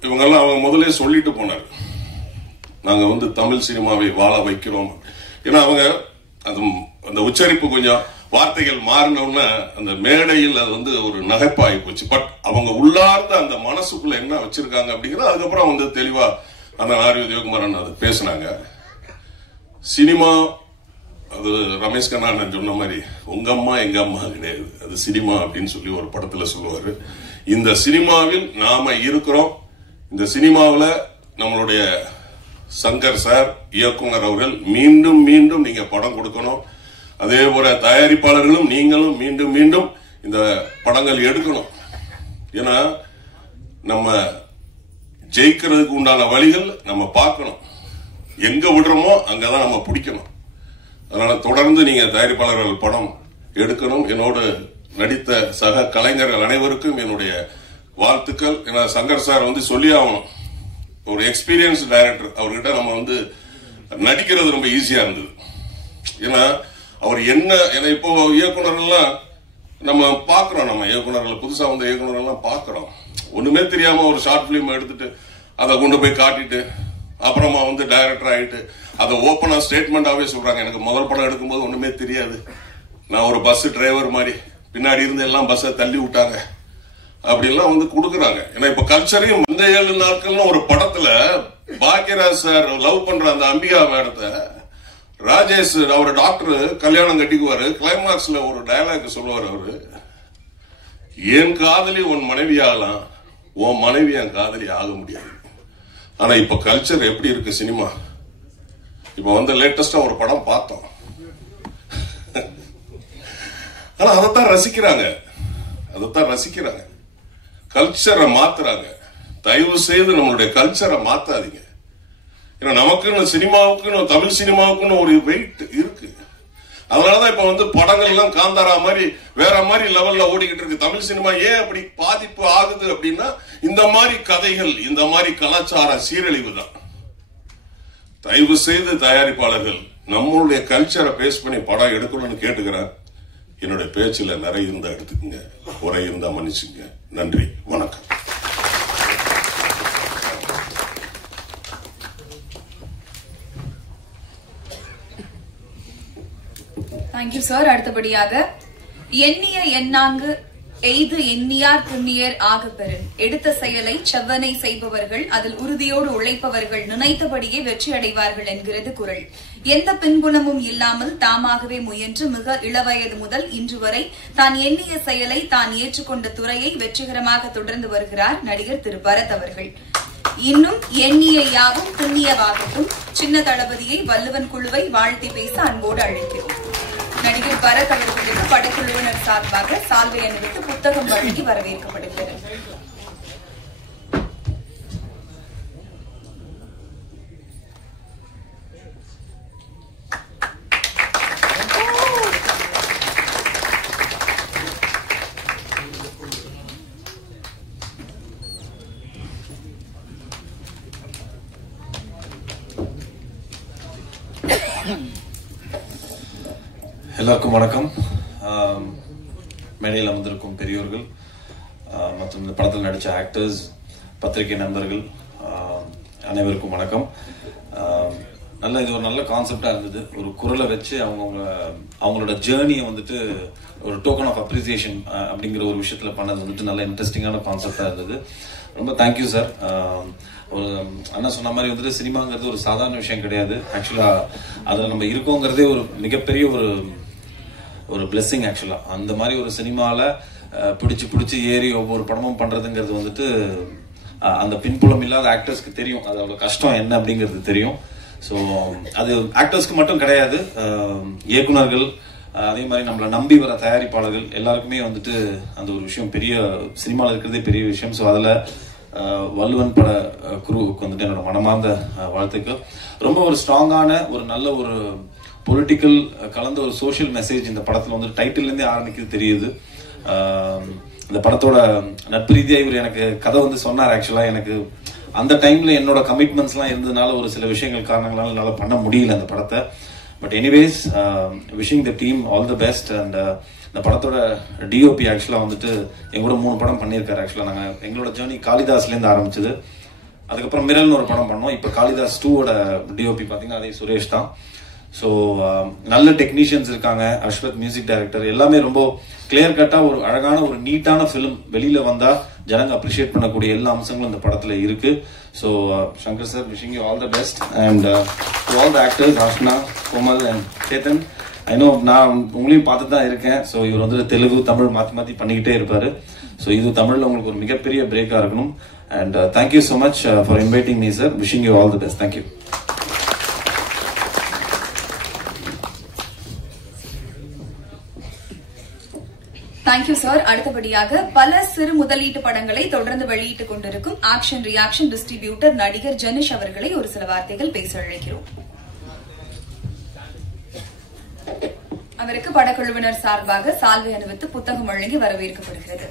இவங்கெல்லாம் அவங்க முதலே சொல்லிட்டு போனார், நாங்க வந்து தமிழ் சினிமாவை வாழ வைக்கிறோம். ஏன்னா அவங்க அந்த உச்சரிப்பு கொஞ்சம் வார்த்தைகள் மாறினோம்னா அந்த மேடையில் அது வந்து ஒரு நகைப்பாகி போச்சு. பட் அவங்க உள்ளார்ந்த அந்த மனசுக்குள்ள என்ன வச்சிருக்காங்க அப்படிங்கிறது அதுக்கப்புறம் வந்து தெளிவா அந்த ஆர்.வி. உதயகுமாரன் அது பேசினாங்க. சினிமா அது ரமேஷ் கண்ணா சொன்ன மாதிரி உங்க அம்மா எங்க அம்மா கிடையாது, அது சினிமா அப்படின்னு சொல்லி ஒரு படத்துல சொல்லுவாரு. இந்த சினிமாவில் நாம இருக்கிறோம். இந்த சினிமாவில் நம்மளுடைய சங்கர் சார் இயக்குனர் அவர்கள் மீண்டும் மீண்டும் நீங்க படம் கொடுக்கணும். அதே போல தயாரிப்பாளர்களும் நீங்களும் மீண்டும் மீண்டும் இந்த படங்கள் எடுக்கணும். ஏன்னா நம்ம ஜெயிக்கிறதுக்கு உண்டான வழிகள் நம்ம பார்க்கணும், எங்க விடுறோமோ அங்கதான் நம்ம பிடிக்கணும். அதனால தொடர்ந்து நீங்க தயாரிப்பாளர்கள் படம் எடுக்கணும். என்னோடு நடித்த சக கலைஞர்கள் அனைவருக்கும் என்னுடைய வாழ்த்துக்கள். ஏன்னா சங்கர் சார் வந்து சொல்லி ஆகணும், ஒரு எக்ஸ்பீரியன்ஸ் டைரக்டர், அவர்கிட்ட நம்ம வந்து நடிக்கிறது ரொம்ப ஈஸியா இருந்தது. ஏன்னா அவர் என்ன, ஏன்னா இப்போ இயக்குனர்கள்லாம் நம்ம பாக்குறோம், நம்ம இயக்குனர்கள் புதுசா வந்த இயக்குனர்கள்லாம் பாக்குறோம், ஒண்ணுமே தெரியாம ஒரு ஷார்ட் பிலிம் எடுத்துட்டு அதை கொண்டு போய் காட்டிட்டு அப்புறமா வந்து டைரக்டர் ஆயிட்டு அதை ஓப்பனா ஸ்டேட்மெண்டாவே சொல்றாங்க, எனக்கு முதல் படம் எடுக்கும்போது ஒண்ணுமே தெரியாது, நான் ஒரு பஸ் டிரைவர் மாதிரி, பின்னாடி இருந்து எல்லாம் பஸ்ஸை தள்ளி விட்டாங்க அப்படிலாம் வந்து கொடுக்குறாங்க. ஏன்னா இப்ப கல்ச்சரையும் இந்த 7 நாட்கள்னு ஒரு படத்துல பாக்யராஜ் சார் லவ் பண்ற அந்த அம்பிகா மேடத்தை ராஜேஷ் அவர் டாக்டர் கல்யாணம் கட்டிக்குவாரு. கிளைமாக்ஸ்ல ஒரு டயலாக் சொல்லுவார் அவரு, என் காதலி உன் மனைவி ஆகலாம், உன் மனைவி என் காதலி ஆக முடியாது. ஆனா இப்ப கல்ச்சர் எப்படி இருக்கு சினிமா, இப்ப வந்து லேட்டஸ்டா ஒரு படம் பார்த்தோம், ஆனா அதைத்தான் ரசிக்கிறாங்க, கல்ச்சரை மாத்துறாங்க. தயவு செய்து நம்மளுடைய கல்ச்சரை மாத்தாதீங்க. ஏன்னா நமக்குன்னு சினிமாவுக்குன்னு, தமிழ் சினிமாவுக்குன்னு ஒரு வெயிட் இருக்கு. அதனாலதான் இப்ப வந்து படங்கள் எல்லாம் காந்தாரா மாதிரி வேற மாதிரி லெவல்ல ஓடிக்கிட்டு இருக்கு. தமிழ் சினிமா ஏன் அப்படி பாதிப்பு ஆகுது அப்படின்னா இந்த மாதிரி கதைகள், இந்த மாதிரி கலாச்சார சீரழிவு தான். தயவு செய்து தயாரிப்பாளர்கள் நம்மளுடைய கல்ச்சரை பேஸ் பண்ணி படம் எடுக்கணும்னு கேட்டுக்கிறேன். என்னுடைய பேச்சுல நிறைய இருந்தா எடுத்துக்கங்க, குறை இருந்தா மன்னிச்சுங்க. நன்றி, வணக்கம். Thank you sir. அடுத்தபடியாக எண்ணிய எண்ணாங்கு எய்து எண்ணியார் புண்ணியர் ஆகப்பெறும். எடுத்த செயலை செவ்வனை செய்பவர்கள், அதில் உறுதியோடு உழைப்பவர்கள் நினைத்தபடியே வெற்றி அடைவார்கள் என்கிறது குறள். எந்த பின்புலமும் இல்லாமல் தாமாகவே முயன்று மிக இளவயது முதல் இன்று வரை தான் எண்ணிய செயலை, தான் ஏற்றுக்கொண்ட துறையை வெற்றிகரமாக தொடர்ந்து வருகிறார் நடிகர் திரு பரத் அவர்கள். இன்னும் எண்ணிய யாவும் புண்ணியவாகட்டும். சின்ன தளபதியை, வள்ளுவன் குழுவை வாழ்த்தி பேச அன்போடு அழைக்கிறோம். நடிகர் பரத் அவர்களுக்கு படக்குழுவினர் சார்பாக சால்வை அணிவித்து புத்தகம் வழங்கி வரவேற்கப்படுகிறது. எல்லாருக்கும் வணக்கம். மேடையில் அமர்ந்திருக்கும் பெரியோர்கள் மற்றும் இந்த படத்தில் நடித்த ஆக்டர்ஸ், பத்திரிகை நண்பர்கள் அனைவருக்கும் வணக்கம். இது ஒரு நல்ல கான்செப்டா இருந்தது. ஒரு குரலை வச்சு அவங்களோட ஜேர்னியை வந்துட்டு ஒரு டோக்கன் ஆஃப் அப்ரிசியேஷன் அப்படிங்கிற ஒரு விஷயத்துல பண்ணது வந்துட்டு நல்ல இன்ட்ரெஸ்டிங்கான கான்செப்டா இருந்தது. ரொம்ப தேங்க்யூ சார். ஒரு அண்ணா சொன்ன மாதிரி வந்துட்டு சினிமாங்கிறது ஒரு சாதாரண விஷயம் கிடையாது. ஆக்சுவலா அதுல நம்ம இருக்கோங்கிறதே ஒரு மிகப்பெரிய ஒரு பிளெஸிங். ஆக்சுவலா அந்த மாதிரி ஒரு சினிமால பிடிச்சு ஏறி ஒவ்வொரு படமும் பண்றதுங்கிறது வந்துட்டு அந்த பின்புலம் இல்லாத ஆக்டர்ஸ்க்கு தெரியும் அதோட கஷ்டம் என்ன அப்படிங்கிறது தெரியும். ஸோ அது ஆக்டர்ஸ்க்கு மட்டும் கிடையாது, இயக்குனர்கள் அதே மாதிரி நம்மளை நம்பி வர தயாரிப்பாளர்கள் எல்லாருக்குமே வந்துட்டு அந்த ஒரு விஷயம் பெரிய சினிமாவில் இருக்கிறதே பெரிய விஷயம். ஸோ அதில் வள்ளுவன் பட குருவுக்கு வந்துட்டு என்னோட மனமார்ந்த வாழ்த்துக்கள். ரொம்ப ஒரு ஸ்ட்ராங்கான ஒரு நல்ல ஒரு பொலிட்டிக்கல் கலந்த ஒரு சோஷியல் மெசேஜ் இந்த படத்தில் வந்து டைட்டில்லேருந்தே ஆரம்பிக்கிறது தெரியுது. இந்த படத்தோட நட்பு ரீதியா இவர் எனக்கு கதை வந்து சொன்னார். ஆக்சுவலா எனக்கு அந்த டைம்ல என்னோட கமிட்மெண்ட்ஸ் எல்லாம் இருந்ததுனால ஒரு சில விஷயங்கள் காரணங்களால என்னால பண்ண முடியல அந்த படத்தை. But anyways wishing the team all the best. And இந்த படத்தோட டிஓபி ஆக்சுவலா வந்துட்டு எங்களோட 3 படம் பண்ணியிருக்காரு. ஆக்சுவலா நாங்க எங்களோட ஜேர்னி காளிதாஸ்ல இருந்து ஆரம்பிச்சது. அதுக்கப்புறம் மிரல்னு ஒரு படம் பண்ணோம். இப்ப காளிதாஸ் 2ஓட டிஓபி பாத்தீங்கன்னா அதே சுரேஷ் தான். ஸோ நல்ல டெக்னீஷியன்ஸ் இருக்காங்க, அஸ்வத் மியூசிக் டைரக்டர், எல்லாமே ரொம்ப கிளியர் கட்டா ஒரு அழகான ஒரு நீட்டான ஃபிலிம் வெளியில வந்தா ஜனங்க அப்ரிஷியேட் பண்ணக்கூடிய எல்லா அம்சங்களும் இந்த படத்துல இருக்கு. So Shankar sir, wishing you all the best. And to all the actors ஆஷ்னா, Komal and Chetan, I know நான் உங்களையும் பார்த்து தான் இருக்கேன். ஸோ இவர் வந்து தெலுங்கு தமிழ் மாத்தி பண்ணிக்கிட்டே இருப்பாரு. ஸோ இது தமிழ்ல உங்களுக்கு ஒரு மிகப்பெரிய பிரேக்கா இருக்கணும். And thank you so much for inviting me sir. Wishing you all the best. Thank you. Thank you sir. அடுத்தபடியாக பல சிறு முதலீட்டு படங்களை தொடர்ந்து வெளியிட்டுக் கொண்டிருக்கும் ஆக்ஷன் ரியாக்ஷன் டிஸ்ட்ரிபியூட்டர் நடிகர் ஜெனிஷ் அவர்களை ஒரு சில வார்த்தைகள் பேச அழைக்கிறோம். அவருக்கு படக்குழுவினர் சார்பாக சால்வை அணிவித்து புத்தகம் வழங்கி வரவேற்கப்படுகிறது.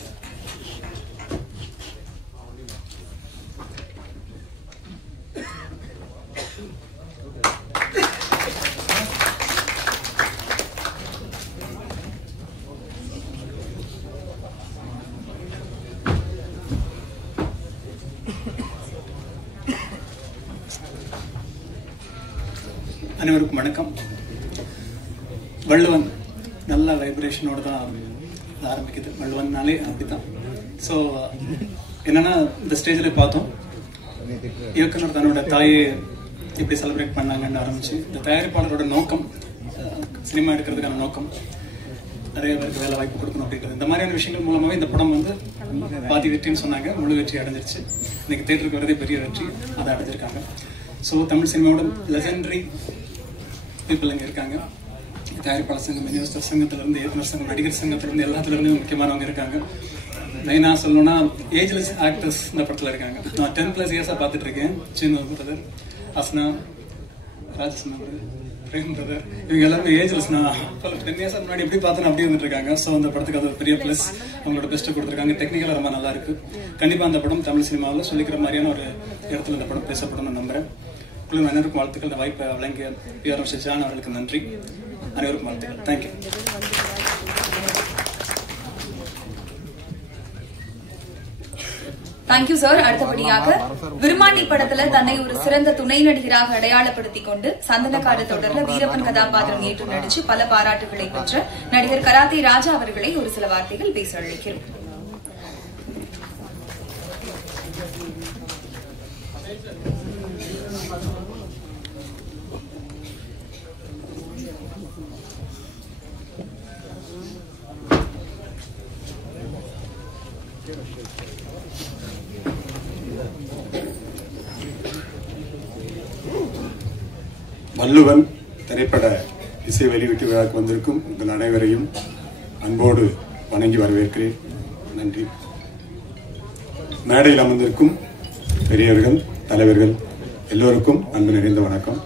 அனைவருக்கும் வணக்கம். வள்ளுவன் நல்ல வைப்ரேஷனோட தான் ஆரம்பிக்குது. வள்ளுவன்னாலே அப்படித்தான். ஸோ என்னன்னா இந்த ஸ்டேஜில் பார்த்தோம், இயக்குனர் தன்னோட தாயை எப்படி செலிப்ரேட் பண்ணாங்கன்னு ஆரம்பிச்சு, இந்த தயாரிப்பாளரோட நோக்கம் சினிமா எடுக்கிறதுக்கான நோக்கம் நிறைய பேருக்கு வேலை வாய்ப்பு கொடுக்கணும் அப்படிங்கிறது, இந்த மாதிரியான விஷயங்கள் மூலமாகவே இந்த படம் வந்து பாதி வெற்றின்னு சொன்னாங்க, முழு வெற்றி அடைஞ்சிருச்சு. இன்னைக்கு தேட்டருக்கு வரதே பெரிய வெற்றி, அதை அடைஞ்சிருக்காங்க. ஸோ தமிழ் சினிமாவோட லெஜெண்டரி பீப்புள் இங்கே இருக்காங்க. தயாரிப்பாளர் சங்கம், விநியோகஸ்தர் சங்கத்திலிருந்து, இயக்குனர் சங்கம், நடிகர் சங்கத்திலிருந்து எல்லாத்துலேருந்து முக்கியமானவங்க இருக்காங்க. லைனா சொல்லணும்னா ஏஜ்லெஸ் ஆக்டர்ஸ் இந்த படத்தில் இருக்காங்க. நான் 10+ இயர்ஸாக பார்த்துட்டு இருக்கேன். சீனு பிரதர், அஸ்னா, ராஜஸ்னா பிரேம் பிரதர், இவங்க எல்லாருமே ஏஜ்லெஸ். நான் 10 இயர்ஸாக முன்னாடி எப்படி பார்த்தோன்னு அப்படியே வந்துட்டு இருக்காங்க. ஸோ அந்த படத்துக்கு அது ஒரு பெரிய ப்ளஸ். அவங்களோட பெஸ்ட்டை கொடுத்துருக்காங்க. டெக்னிக்கலாக ரொம்ப நல்லா இருக்கு. கண்டிப்பாக அந்த படம் தமிழ் சினிமாவில் சொல்லிக்கிற மாதிரியான ஒரு இடத்துல இந்த படம் பேசப்படணும்னு நம்புறேன். அனைவருக்கும் வாழ்த்துக்கள். இந்த வாய்ப்பை வழங்கிய PR ஜான் அவர்களுக்கு நன்றி. அனைவருக்கும் வாழ்த்துக்கள். தேங்க்யூ. Thank you sir. அடுத்தபடியாக விருமாண்டி படத்துல தன்னை ஒரு சிறந்த துணை நடிகராக அடையாளப்படுத்திக் கொண்டு சந்தனக்காடு தொடர்ல வீரப்பன் கதாபாத்திரம் ஏற்று நடிச்சு பல பாராட்டுகளை பெற்ற நடிகர் கராத்தே ராஜா அவர்களை ஒரு சில வார்த்தைகள் பேச அழைக்கிறோம். வள்ளுவன் திரைப்பட இசை வெளியீட்டு விழாவுக்கு வந்திருக்கும் உங்கள் அனைவரையும் அன்போடு வணங்கி வரவேற்கிறேன். நன்றி. மேடையில் அமர்ந்திருக்கும் பெரியவர்கள், தலைவர்கள் எல்லோருக்கும் அன்பு நிறைந்த வணக்கம்.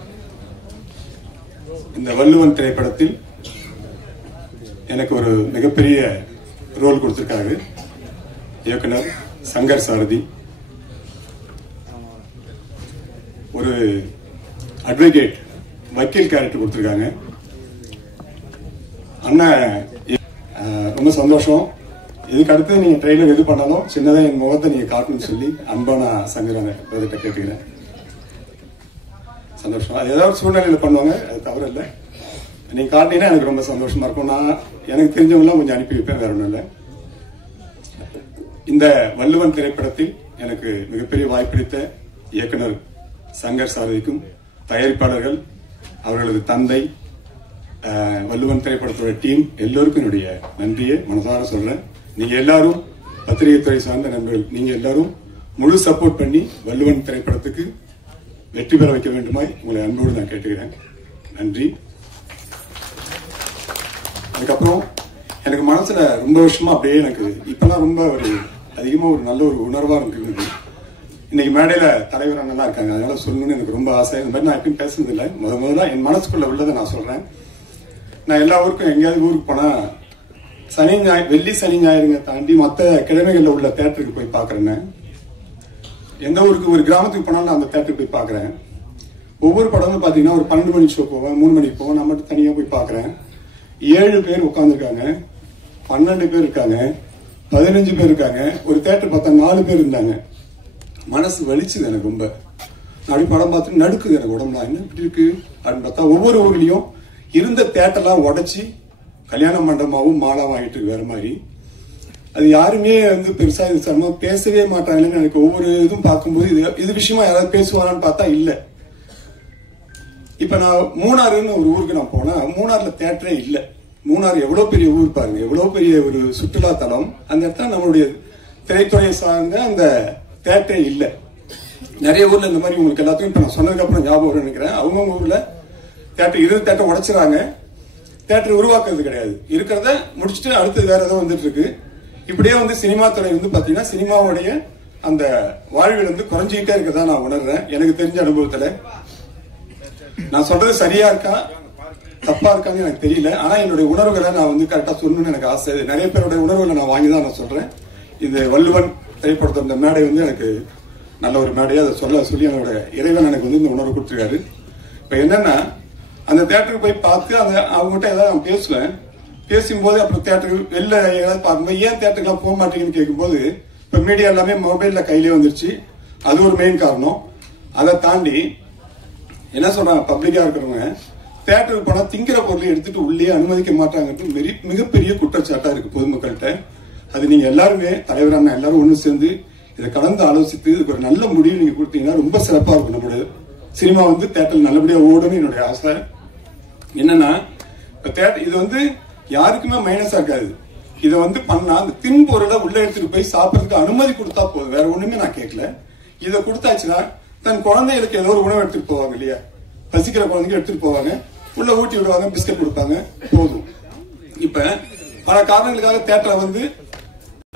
இந்த வள்ளுவன் திரைப்படத்தில் எனக்கு ஒரு மிகப்பெரிய ரோல் கொடுத்திருக்காரு இயக்குனர் சங்கர் சாரதி. ஒரு அட்வொகேட், வக்கீல் கேரக்டர் கொடுத்துருக்காங்க. அண்ணன் ரொம்ப சந்தோஷம். இதுக்கு அடுத்து நீங்க ட்ரெயிலர் எது பண்ணாலும் சின்னதாக என் முகத்தை நீங்க காட்டணும்னு சொல்லி அன்பா நான் சங்கரான கேட்டுக்கிறேன். சந்தோஷம். அது ஏதாவது சூழ்நிலையில பண்ணுவாங்க, அது தவறு இல்லை. நீங்க காட்டினீங்கன்னா எனக்கு ரொம்ப சந்தோஷமா இருக்கும். நான் எனக்கு தெரிஞ்சவங்களாம் கொஞ்சம் அனுப்பி வைப்பேன், வேற ஒன்றும் இல்லை. இந்த வள்ளுவன் திரைப்படத்தில் எனக்கு மிகப்பெரிய வாய்ப்பளித்த இயக்குனர் சங்கர் சாரதிக்கும், தயாரிப்பாளர்கள், அவர்களது தந்தை, வள்ளுவன் திரைப்படத்தோட டீம் எல்லோருக்கும் என்னுடைய நன்றியை மனதார சொல்றேன். நீங்க எல்லாரும் பத்திரிகை துறை சார்ந்த நண்பர்கள், நீங்க எல்லாரும் முழு சப்போர்ட் பண்ணி வள்ளுவன் திரைப்படத்துக்கு வெற்றி பெற வைக்க வேண்டுமாய் உங்களை அன்போடு நான் கேட்டுக்கிறேன். நன்றி. அதுக்கப்புறம் எனக்கு மனசுல ரொம்ப வருஷமா அப்படியே எனக்கு இப்பெல்லாம் ரொம்ப ஒரு அதிகமா ஒரு நல்ல ஒரு உணர்வா இருக்குது. இன்னைக்கு மேடையில தலைவர் நல்லா இருக்காங்க, அதனால சொல்லணும்னு எனக்கு ரொம்ப ஆசை. இந்த மாதிரி நான் எப்பயும் பேசுறது இல்லை. முதல்ல என் மனசுக்குள்ள உள்ளதை நான் சொல்றேன். நான் எல்லா ஊருக்கும் எங்கேயாவது ஊருக்கு போனா வெள்ளி சனி ஞாயிறுங்க தாண்டி மற்ற கிழமைகள்ல உள்ள தேட்டருக்கு போய் பாக்குறேன்னு. எந்த ஊருக்கு ஒரு கிராமத்துக்கு போனாலும் அந்த தேட்டருக்கு போய் பாக்குறேன். ஒவ்வொரு படமும் பாத்தீங்கன்னா ஒரு 12 மணி ஷோ போவேன், 3 மணிக்கு போவேன். நான் மட்டும் தனியா போய் பாக்குறேன். 7 பேர் உட்காந்துருக்காங்க, 12 பேர் இருக்காங்க, 15 பேர் இருக்காங்க. ஒரு தேட்டர் பார்த்தா 4 பேர் இருந்தாங்க. மனசு வலிச்சுது எனக்கு ரொம்ப. அப்படி படம் பார்த்து நடுக்குது எனக்கு உடம்புலாம். என்ன இப்படி இருக்கு அப்படின்னு பார்த்தா ஒவ்வொரு ஊர்லயும் இருந்த தேட்டர்லாம் உடைச்சி கல்யாண மண்டபமாவும் மாலாவும் ஆகிட்டு இருக்கு வேற மாதிரி. அது யாருமே பெருசா இது சமமா பேசவே மாட்டாங்கன்னு எனக்கு ஒவ்வொரு இதுவும் பார்க்கும்போது இது விஷயமா யாராவது பேசுவாரான்னு பார்த்தா இல்ல. இப்ப நான் மூணாறுன்னு ஒரு ஊருக்கு நான் போனா மூணாறுல தேட்டரே இல்ல. மூணாறு எவ்வளவு பெரிய ஊர் பாருங்க, எவ்வளவு பெரிய ஒரு சுற்றுலா தலம். அந்த இடத்துல நம்மளுடைய திரைத்துறையை சார்ந்த அந்த தேட்டரே இல்ல. நிறைய ஊர்ல இந்த மாதிரி உங்களுக்கு எல்லாத்துக்கும் இப்ப நான் சொன்னதுக்கு அப்புறம் ஞாபகம் நினைக்கிறேன். அவங்க ஊர்ல தேட்டர் தேட்டர் உடைச்சிடறாங்க, தேட்டர் உருவாக்குறது கிடையாது, இருக்கிறத முடிச்சுட்டு அடுத்து வேற ஏதோ வந்துட்டு இருக்கு. இப்படியே சினிமா துறை பாத்தீங்கன்னா சினிமாவுடைய அந்த வாழ்வில் குறைஞ்சிக்கிட்டே இருக்கதான் நான் உணர்றேன். எனக்கு தெரிஞ்ச அனுபவத்துல நான் சொல்றது சரியா இருக்கா தப்பா இருக்கான்னு எனக்கு தெரியல. ஆனா என்னுடைய உணர்வுகளை நான் கரெக்டா சொல்லணும்னு எனக்கு ஆசை. நிறைய பேருடைய உணர்வுகளை நான் வாங்கிதான் நான் சொல்றேன். இந்த வள்ளுவன் திரைப்படத்தோட இந்த மேடை எனக்கு நல்ல ஒரு மேடையா அதை சொல்லி என்னோட இறைவன் எனக்கு இந்த உணர்வு கொடுத்துருக்காரு. இப்ப என்னன்னா அந்த தேட்டருக்கு போய் பார்த்து அவங்ககிட்ட ஏதாவது நான் பேசுவேன். பேசும்போது அப்புறம் தேட்டருக்கு வெளில ஏதாவது பார்க்கும்போது ஏன் தேட்டருக்குலாம் போக மாட்டேங்குன்னு கேட்கும்போது இப்ப மீடியா எல்லாமே மொபைல்ல கையிலே வந்துருச்சு. அது ஒரு மெயின் காரணம். அதை தாண்டி என்ன சொல்றாங்க, பப்ளிக்கா இருக்கிறவங்க தேட்டருக்கு போனா திங்கிற பொருளை எடுத்துட்டு உள்ளே அனுமதிக்க மாட்டாங்கன்றது மிகப்பெரிய குற்றச்சாட்டா இருக்கு பொதுமக்கள்கிட்ட. அது நீங்க எல்லாருமே தலைவரான எல்லாரும் ஒண்ணு சேர்ந்து இதை கலந்து ஆலோசித்து இதுக்கு ஒரு நல்ல முடிவு நீங்க கொடுத்தீங்கன்னா ரொம்ப சிறப்பா இருக்கும். நம்மளோட சினிமா தேட்டர் நல்லபடியா ஓடும்னு என்னுடைய ஆசை. என்னன்னா இது யாருக்குமே மைனஸா இருக்காது. இதை பண்ணா அந்த தின் பொருளை உள்ள எடுத்துட்டு போய் சாப்பிடறதுக்கு அனுமதி கொடுத்தா போதும், வேற ஒண்ணுமே நான் கேட்கல. இதை கொடுத்தாச்சுன்னா தன் குழந்தைகளுக்கு ஏதோ ஒரு உணவு எடுத்துட்டு போவாங்க இல்லையா, பசிக்கிற குழந்தைங்க எடுத்துட்டு போவாங்க, உள்ள ஊட்டி விடுவாங்க, பிஸ்கட் கொடுப்பாங்க, போதும். இப்ப பல காரணங்களுக்காக தேட்டரை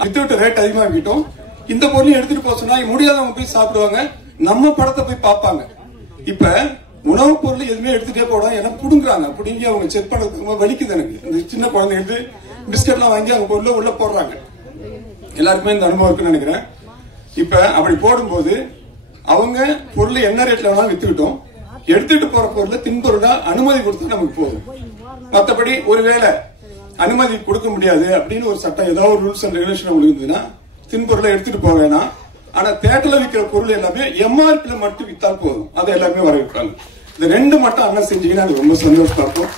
வித்துவிட்ட ரேட் அதிகமா விட்டோம். இந்த பொருளையும் எடுத்துட்டு போக சொன்னா முடியாதவங்க போய் சாப்பிடுவாங்க, நம்ம படத்தை போய் பார்ப்பாங்க. இப்ப உணவுப் பொருள் எதுவுமே எடுத்துட்டே போட ஏன்னா புடுங்குறாங்க, புடுங்கி அவங்க செக் பண்றதுக்கு வலிக்குது எனக்கு. இந்த சின்ன குழந்தைங்க பிஸ்கட் எல்லாம் வாங்கி அவங்க பொருளை உள்ள போடுறாங்க. எல்லாருக்குமே இந்த அனுபவம் இருக்குன்னு நினைக்கிறேன். இப்ப அப்படி போடும்போது அவங்க பொருளை என்ன ரேட்ல வேணாலும் வித்துக்கிட்டோம், எடுத்துட்டு போற பொருளை தின்பொருளா அனுமதி கொடுத்தா நமக்கு போதும். மற்றபடி ஒருவேளை அனுமதி கொடுக்க முடியாது அப்படின்னு ஒரு சட்டம் ஏதாவது ஒரு ரூல்ஸ் அண்ட் ரெகுலேஷன் உங்களுக்கு இருந்ததுன்னா தின்பொருளை எடுத்துட்டு போக வேணாம். ஆனா தேட்டர்ல விற்கிற பொருள் எல்லாமே எம்ஆர்பில மட்டும் வித்தால் போதும், அதை எல்லாமே வரவேற்பாங்க. இந்த ரெண்டு மட்டும் அண்ணன் செஞ்சீங்கன்னா எனக்கு ரொம்ப சந்தோஷமா இருக்கும்.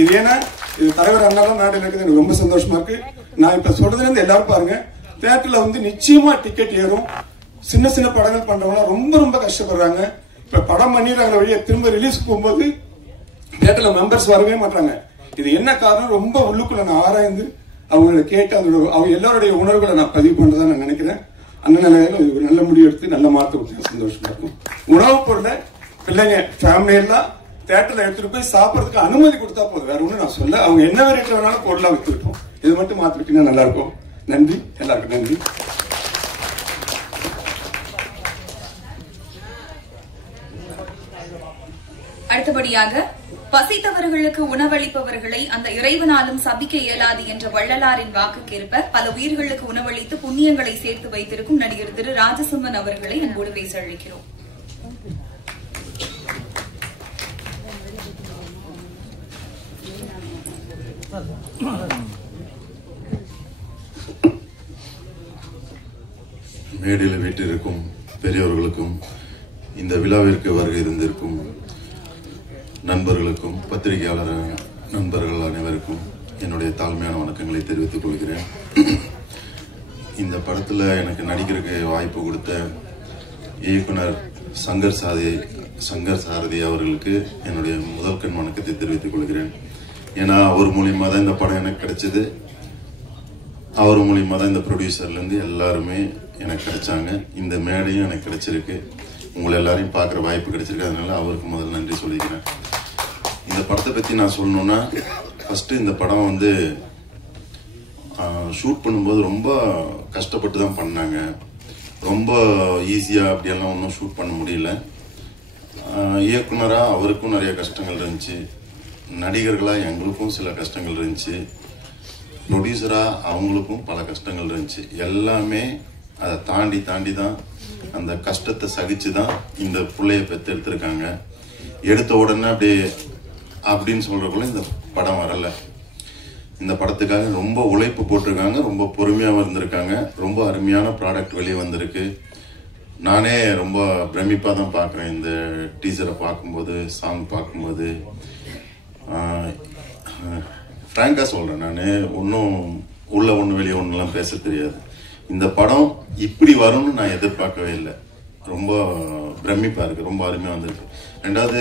இது ஏன்னா இது தலைவர் அண்ணாலும் நாட்டில் இருக்குது, எனக்கு ரொம்ப சந்தோஷமா இருக்கு. நான் இப்ப சொல்றதுல இருந்து எல்லாரும் பாருங்க, தேட்டர்ல நிச்சயமா டிக்கெட் ஏறும். சின்ன சின்ன படங்கள் பண்றவங்க ரொம்ப ரொம்ப கஷ்டப்படுறாங்க. இப்ப படம் பண்ணிடுறாங்க வழியா திரும்ப ரிலீஸ் போகும்போது தேட்டர்ல மெம்பர்ஸ் வரவே மாட்டாங்க. இது என்ன காரணம் ரொம்ப உள்ளுக்குள்ள நான் ஆராய்ந்து அவங்களை கேட்டு அவங்க எல்லாருடைய உணர்வுகளை நான் பதிவு பண்றதா நான் நினைக்கிறேன். அந்த நிலையில ஒரு நல்ல முடிவு எடுத்து நல்ல மாற்ற கொடுத்து சந்தோஷமா இருக்கும். உணவுப் பொருளை பிள்ளைங்க ஃபேமிலி எல்லாம் தேட்டர்ல எடுத்துட்டு போய் சாப்பிடறதுக்கு அனுமதி கொடுத்தா போதும், வேற ஒண்ணு நான் சொல்ல. அவங்க என்ன ரேட்ல வேணாலும் பொருளா வித்துக்கிட்டோம், இது மட்டும் மாத்திக்கிட்டீங்கன்னா நல்லா இருக்கும். நன்றி, எல்லாருக்கும் நன்றி. அடுத்தபடியாக பசித்தவர்களுக்கு உணவளிப்பவர்களை அந்த இறைவனாலும் சபிக்க இயலாது என்ற வள்ளலாரின் வாக்குக்கேற்ப பல உயிர்களுக்கு உணவளித்து புண்ணியங்களை சேர்த்து வைத்திருக்கும் நடிகர் திரு ராஜசிம்மன் அவர்களை அன்போடு பேச அழைக்கிறோம். மேடையில் வீட்டிற்கும் பெரியவர்களுக்கும் இந்த விழாவிற்கு வருகை இருந்திருக்கும் நண்பர்களுக்கும் பத்திரிகையாளர் நண்பர்கள் அனைவருக்கும் என்னுடைய தாழ்மையான வணக்கங்களை தெரிவித்துக் கொள்கிறேன். இந்த படத்தில் எனக்கு நடிக்கிறதுக்கு வாய்ப்பு கொடுத்த இயக்குனர் சங்கர் சாரதி அவர்களுக்கு என்னுடைய முதல் கண் வணக்கத்தை தெரிவித்துக் கொள்கிறேன். ஏன்னா அவர் மூலியமாக தான் இந்த படம் எனக்கு கிடைச்சது. அவர் மூலியமாக தான் இந்த ப்ரொடியூசர்லேருந்து எல்லாருமே எனக்கு கிடைச்சாங்க. இந்த மேடையும் எனக்கு கிடைச்சிருக்கு. உங்களை எல்லாரையும் பார்க்குற வாய்ப்பு கிடைச்சிருக்கு. அதனால அவருக்கு முதல் நன்றி சொல்லிக்கிறேன். இந்த படத்தை பற்றி நான் சொல்லணுன்னா, ஃபஸ்ட்டு இந்த படம் வந்து ஷூட் பண்ணும்போது ரொம்ப கஷ்டப்பட்டு தான் பண்ணாங்க. ரொம்ப ஈஸியாக அப்படியெல்லாம் ஒன்றும் ஷூட் பண்ண முடியல. இயக்குனராக அவருக்கும் நிறைய கஷ்டங்கள் இருந்துச்சு, நடிகர்களாக எங்களுக்கும் சில கஷ்டங்கள் இருந்துச்சு, ப்ரொடியூசராக அவங்களுக்கும் பல கஷ்டங்கள் இருந்துச்சு. எல்லாமே அதை தாண்டி தான் அந்த கஷ்டத்தை சகிச்சு தான் இந்த பிள்ளைய பெற்றெடுத்திருக்காங்க. எடுத்த உடனே அப்படின்னு சொல்கிறக்குள்ள இந்த படம் வரலை. இந்த படத்துக்காக ரொம்ப உழைப்பு போட்டிருக்காங்க, ரொம்ப பொறுமையாக இருந்திருக்காங்க. ரொம்ப அருமையான ப்ராடக்ட் வெளியே வந்திருக்கு. நானே ரொம்ப பிரமிப்பாக தான் பார்க்குறேன் இந்த டீசரை பார்க்கும்போது, சாங் பார்க்கும்போது. ஃப்ராங்காக சொல்கிறேன், நான் ஒன்றும் உள்ள ஒன்று வெளியே ஒன்றுலாம் பேச தெரியாது. இந்த படம் இப்படி வரும்னு நான் எதிர்பார்க்கவே இல்லை. ரொம்ப பிரமிப்பாக இருக்குது, ரொம்ப அருமையாக வந்திருக்கு. ரெண்டாவது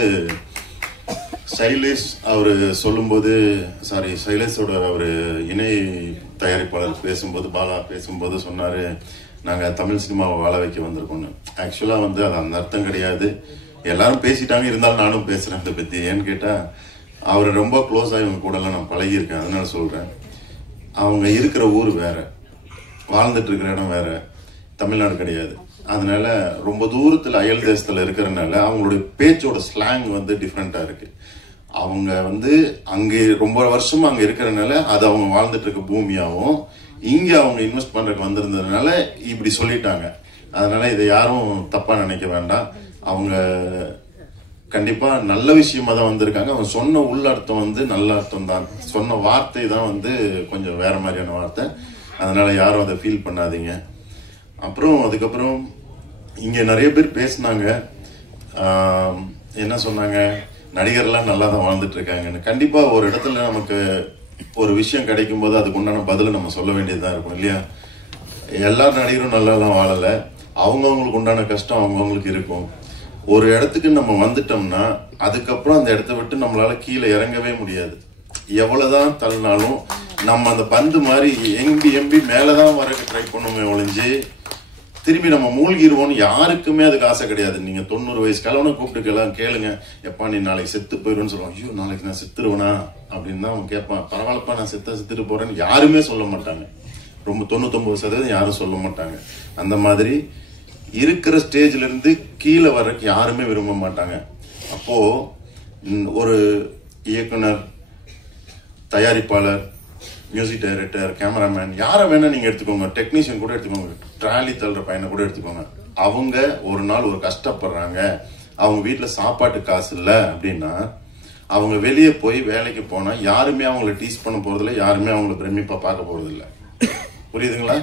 சைலேஷ் அவர் சொல்லும்போது, சைலேஷோட அவர் இணை தயாரிப்பாளர் பேசும்போது, பாலா பேசும்போது சொன்னார், நாங்கள் தமிழ் சினிமாவை வாழ வைக்க வந்திருக்கோன்னு. ஆக்சுவலாக வந்து அது அந்த அர்த்தம் கிடையாது. எல்லாரும் பேசிட்டாங்க, இருந்தாலும் நானும் பேசுகிறேன் அதை பற்றி. ஏன்னு கேட்டால் அவர் ரொம்ப க்ளோஸாக இவங்க கூடலாம் நான் பழகியிருக்கேன். அதனால சொல்கிறேன், அவங்க இருக்கிற ஊர் வேற, வாழ்ந்துட்டு இருக்கிற இடம் வேற, தமிழ்நாடு கிடையாது. அதனால ரொம்ப தூரத்தில் அயல் தேசத்தில் இருக்கிறதுனால அவங்களுடைய பேச்சோட ஸ்லாங் வந்து டிஃப்ரெண்ட்டாக இருக்கு. அவங்க வந்து அங்கே ரொம்ப வருஷமா அங்கே இருக்கிறதுனால அது அவங்க வாழ்ந்துட்டு இருக்க பூமியாகவும், இங்கே அவங்க இன்வெஸ்ட் பண்ணுறதுக்கு வந்திருந்ததுனால இப்படி சொல்லிட்டாங்க. அதனால இதை யாரும் தப்பாக நினைக்க வேண்டாம். அவங்க கண்டிப்பாக நல்ல விஷயமா தான் வந்திருக்காங்க. அவங்க சொன்ன உள்ளர்த்தம் வந்து நல்ல அர்த்தம் தான். சொன்ன வார்த்தை தான் வந்து கொஞ்சம் வேற மாதிரியான வார்த்தை. அதனால யாரும் அதை ஃபீல் பண்ணாதீங்க. அப்புறம் அதுக்கப்புறம் இங்கே நிறைய பேர் பேசினாங்க, என்ன சொன்னாங்க, நடிகர்லாம் நல்லா தான் வாழ்ந்துட்டு இருக்காங்கன்னு. கண்டிப்பாக ஒரு இடத்துல நமக்கு ஒரு விஷயம் கிடைக்கும் போது அதுக்கு உண்டான பதிலை நம்ம சொல்ல வேண்டியதுதான் இருக்கும் இல்லையா? எல்லா நடிகரும் நல்லாலாம் வாழலை, அவங்கவுங்களுக்கு உண்டான கஷ்டம் அவங்கவுங்களுக்கு இருக்கும். ஒரு இடத்துக்கு நம்ம வந்துட்டோம்னா அதுக்கப்புறம் அந்த இடத்த விட்டு நம்மளால கீழே இறங்கவே முடியாது. எவ்வளவுதான் தள்ளினாலும் நம்ம அந்த பந்து மாதிரி எம்பி மேலதான் வர ட்ரை பண்ணுமே ஒழிஞ்சு திரும்பி நம்ம மூழ்கிடுவோம்னு யாருக்குமே அதுக்கு ஆசை கிடையாது. நீங்க 90 வயசு கலவனை கூப்பிட்டுக்கலாம் கேளுங்க, எப்பா நீ நாளைக்கு செத்து போயிடுன்னு சொல்லுவாங்க. ஐயோ நாளைக்கு நான் செத்துருவேனா அப்படின்னு தான் அவன் கேட்பான். பரவாயில்லப்பா நான் செத்துட்டு போறேன்னு யாருமே சொல்ல மாட்டாங்க. ரொம்ப 99% யாரும் சொல்ல மாட்டாங்க. அந்த மாதிரி இருக்கிற ஸ்டேஜ்ல இருந்து கீழே வர்றதுக்கு யாருமே விரும்ப மாட்டாங்க. அப்போ ஒரு இயக்குனர், தயாரிப்பாளர், மியூசிக் டைரக்டர், கேமராமேன், யாரை வேணா நீங்க எடுத்துக்கோங்க, டெக்னீஷியன் கூட எடுத்துக்கோங்க, ட்ராலி தள்ளுற பையனை கூட எடுத்துக்கோங்க. அவங்க ஒரு நாள் ஒரு கஷ்டப்படுறாங்க, அவங்க வீட்டுல சாப்பாட்டு காசு இல்லை அப்படின்னா அவங்க வெளியே போய் வேலைக்கு போனா யாருமே அவங்கள டீஸ் பண்ண போறதில்லை, யாருமே அவங்கள பிரமிப்பா பார்க்க போறது இல்லை. புரியுதுங்களா?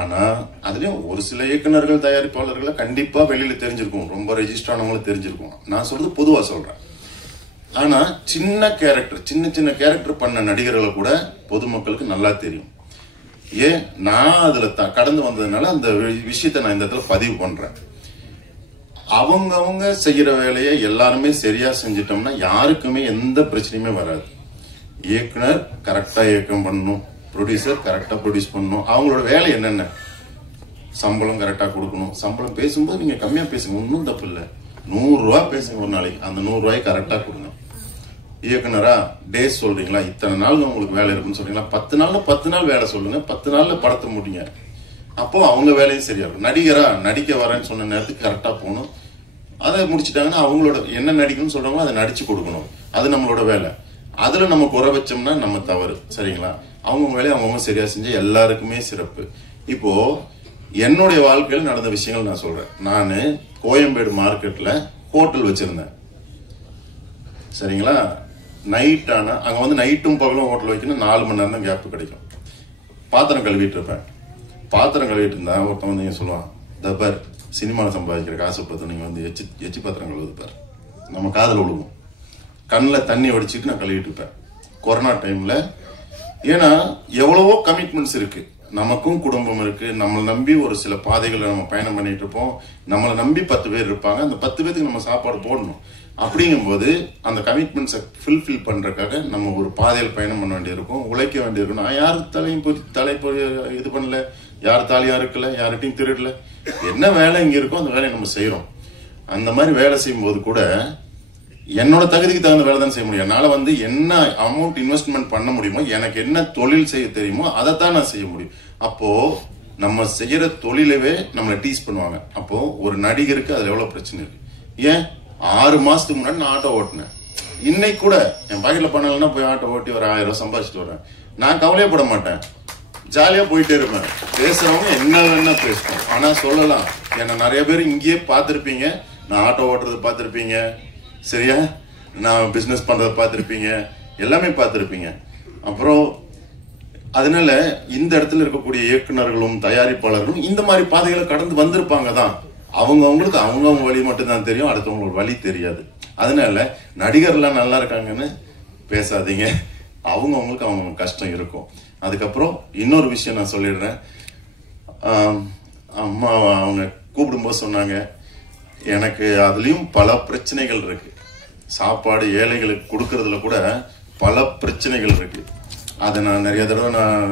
ஆனா அதுலயும் ஒரு சில இயக்குநர்கள், தயாரிப்பாளர்களை கண்டிப்பா வெளியில தெரிஞ்சிருக்கும், ரொம்ப ரெஜிஸ்டர் ஆனவங்களும் தெரிஞ்சிருக்கும். நான் சொல்றது பொதுவா சொல்றேன். ஆனா சின்ன கேரக்டர் பண்ண நடிகர்களை கூட பொதுமக்களுக்கு நல்லா தெரியும். ஏன் நான் அதுல கடந்து வந்ததுனால அந்த விஷயத்தை நான் இந்த இடத்துல பதிவு பண்றேன். அவங்க செய்யற வேலையை எல்லாருமே சரியா செஞ்சிட்டோம்னா யாருக்குமே எந்த பிரச்சனையுமே வராது. இயக்குனர் கரெக்டா இயக்கம் பண்ணணும், ப்ரொடியூசர் கரெக்டா ப்ரொடியூஸ் பண்ணணும். அவங்களோட வேலை என்னென்ன, சம்பளம் கரெக்டா கொடுக்கணும். சம்பளம் பேசும்போது நீங்க கம்மியா பேசுங்க, ஒன்றும் தப்பு இல்லை. 100 ரூபாய் பேசுங்க ஒரு நாளைக்கு, அந்த 100 ரூபாய் கரெக்டா கொடுங்க. இயக்குனரா டேஸ் சொல்றீங்களா, இத்தனை நாள் உங்களுக்கு வேலை இருக்குன்னு சொல்றீங்களா, 10 நாள்ல 10 நாள் வேலை சொல்லுங்க, 10 நாள்ல படத்தை முடிங்க. அப்போ அவங்க வேலையும் சரியா இருக்கும். நடிகரா நடிக்க வரேன்னு சொன்ன நேரத்துக்கு கரெக்டா போகணும், அதை முடிச்சுட்டாங்கன்னா அவங்களோட என்ன நடிக்கணும்னு சொல்றாங்களோ அதை நடிச்சு கொடுக்கணும். அது நம்மளோட வேலை. அதுல நம்ம குறை வச்சோம்னா நம்ம தவறு. சரிங்களா? அவங்கவுங்க வேலையை அவங்கவுங்க சரியா செஞ்சு எல்லாருக்குமே சிறப்பு. இப்போ என்னுடைய வாழ்க்கையில் நடந்த விஷயங்கள் நான் சொல்றேன். நான் கோயம்பேடு மார்க்கெட்ல ஹோட்டல் வச்சிருந்தேன். சரிங்களா? நைட் ஆனா அங்க வந்து நைட்டும் பகலும் ஹோட்டல் வைக்கணும், 4 மணி நேரம் தான் கேப் கிடைக்கும். பாத்திரம் கழுவிட்டு இருப்பேன். பாத்திரம் கழுவிட்டு இருந்தா ஒருத்தன் வந்து சொல்லுவான், தப்பார் சினிமாவில் சம்பாதிக்கிற காசை பார்த்து நீங்க வந்து எச்சி பாத்திரம் கழுவுதுப்பார். நம்ம காதல் விழுவும், கண்ணில் தண்ணி வடிச்சிட்டு நான் கழுவிட்டு இருப்பேன் கொரோனா டைம்ல. ஏன்னா எவ்வளவோ கமிட்மெண்ட்ஸ் இருக்கு. நமக்கும் குடும்பம் இருக்கு, நம்மளை நம்பி ஒரு சில பாதைகளை நம்ம பயணம் பண்ணிட்டு இருப்போம். நம்மளை நம்பி 10 பேர் இருப்பாங்க, அந்த 10 பேருக்கு நம்ம சாப்பாடு போடணும். அப்படிங்கும்போது அந்த கமிட்மெண்ட்ஸை ஃபுல்ஃபில் பண்றதுக்காக நம்ம ஒரு பாதையில் பயணம் பண்ண வேண்டியிருக்கும், உழைக்க வேண்டியிருக்கும். நான் யார் தலைப்பு இது பண்ணல, யார் தாலியா இருக்கல, யார்கிட்டையும் திருடல. என்ன வேலை இங்க இருக்கோ அந்த வேலையை நம்ம செய்யறோம். அந்த மாதிரி வேலை செய்யும் போது கூட என்னோட தகுதிக்கு தகுந்த வேலை தான் செய்ய முடியும். என்னால என்ன அமௌண்ட் இன்வெஸ்ட்மெண்ட் பண்ண முடியுமோ, எனக்கு என்ன தொழில் செய்ய தெரியுமோ அதைத்தான் நான் செய்ய முடியும். அப்போ நம்ம செய்யற தொழிலவே நம்மளை டீஸ் பண்ணுவாங்க. அப்போ ஒரு நடிகருக்கு அதுல எவ்வளவு பிரச்சனை இருக்கு. ஏன் 6 மாசத்துக்கு முன்னாடி நான் ஆட்டோ ஓட்டினேன். இன்னைக்கு கூட என் பாக்கெட்ல பண்ணலன்னா போய் ஆட்டோ ஓட்டி ஒரு 1000 ரூபாய் சம்பாதிச்சுட்டு வரேன். நான் கவலையப்பட மாட்டேன், ஜாலியா போயிட்டே இருப்பேன். பேசுறவங்க என்ன பேசுவோம், ஆனா சொல்லலாம். ஏன்னா நிறைய பேர் இங்கேயே பார்த்திருப்பீங்க, நான் ஆட்டோ ஓட்டுறது பார்த்திருப்பீங்க, சரியா, நான் பிசினஸ் பண்றதை பார்த்திருப்பீங்க, எல்லாமே பார்த்திருப்பீங்க. அப்புறம் அதனால இந்த இடத்துல இருக்கக்கூடிய இயக்குநர்களும் தயாரிப்பாளர்களும் இந்த மாதிரி பாதைகளை கடந்து வந்திருப்பாங்க தான். அவங்கவுங்களுக்கு அவங்கவுங்க வழி மட்டும் தான் தெரியும், அடுத்தவங்களுக்கு வழி தெரியாது. அதனால நடிகர்லாம் நல்லா இருக்காங்கன்னு பேசாதீங்க, அவங்கவுங்களுக்கு அவங்க கஷ்டம் இருக்கும். அதுக்கப்புறம் இன்னொரு விஷயம் நான் சொல்லிடுறேன். அம்மா அவங்க கூப்பிடும்போது சொன்னாங்க, எனக்கு அதுலயும் பல பிரச்சனைகள் இருக்கு. சாப்பாடு ஏழைகளுக்கு கொடுக்கறதுல கூட பல பிரச்சனைகள் இருக்கு. அதை நான் நிறைய தடவை நான்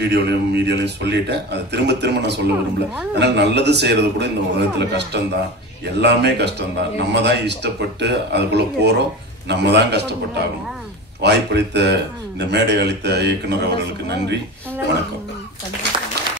வீடியோலையும் மீடியாலையும் சொல்லிட்டேன். அதை திரும்ப திரும்ப நான் சொல்ல விரும்பல. அதனால நல்லது செய்யறது கூட இந்த உலகத்துல கஷ்டம்தான், எல்லாமே கஷ்டம்தான். நம்ம தான் இஷ்டப்பட்டு அதுக்குள்ள போறோம், நம்ம தான் கஷ்டப்பட்டாகணும். வாய்ப்பளித்த இந்த மேடை அளித்த இயக்குனர் அவர்களுக்கு நன்றி, வணக்கம்.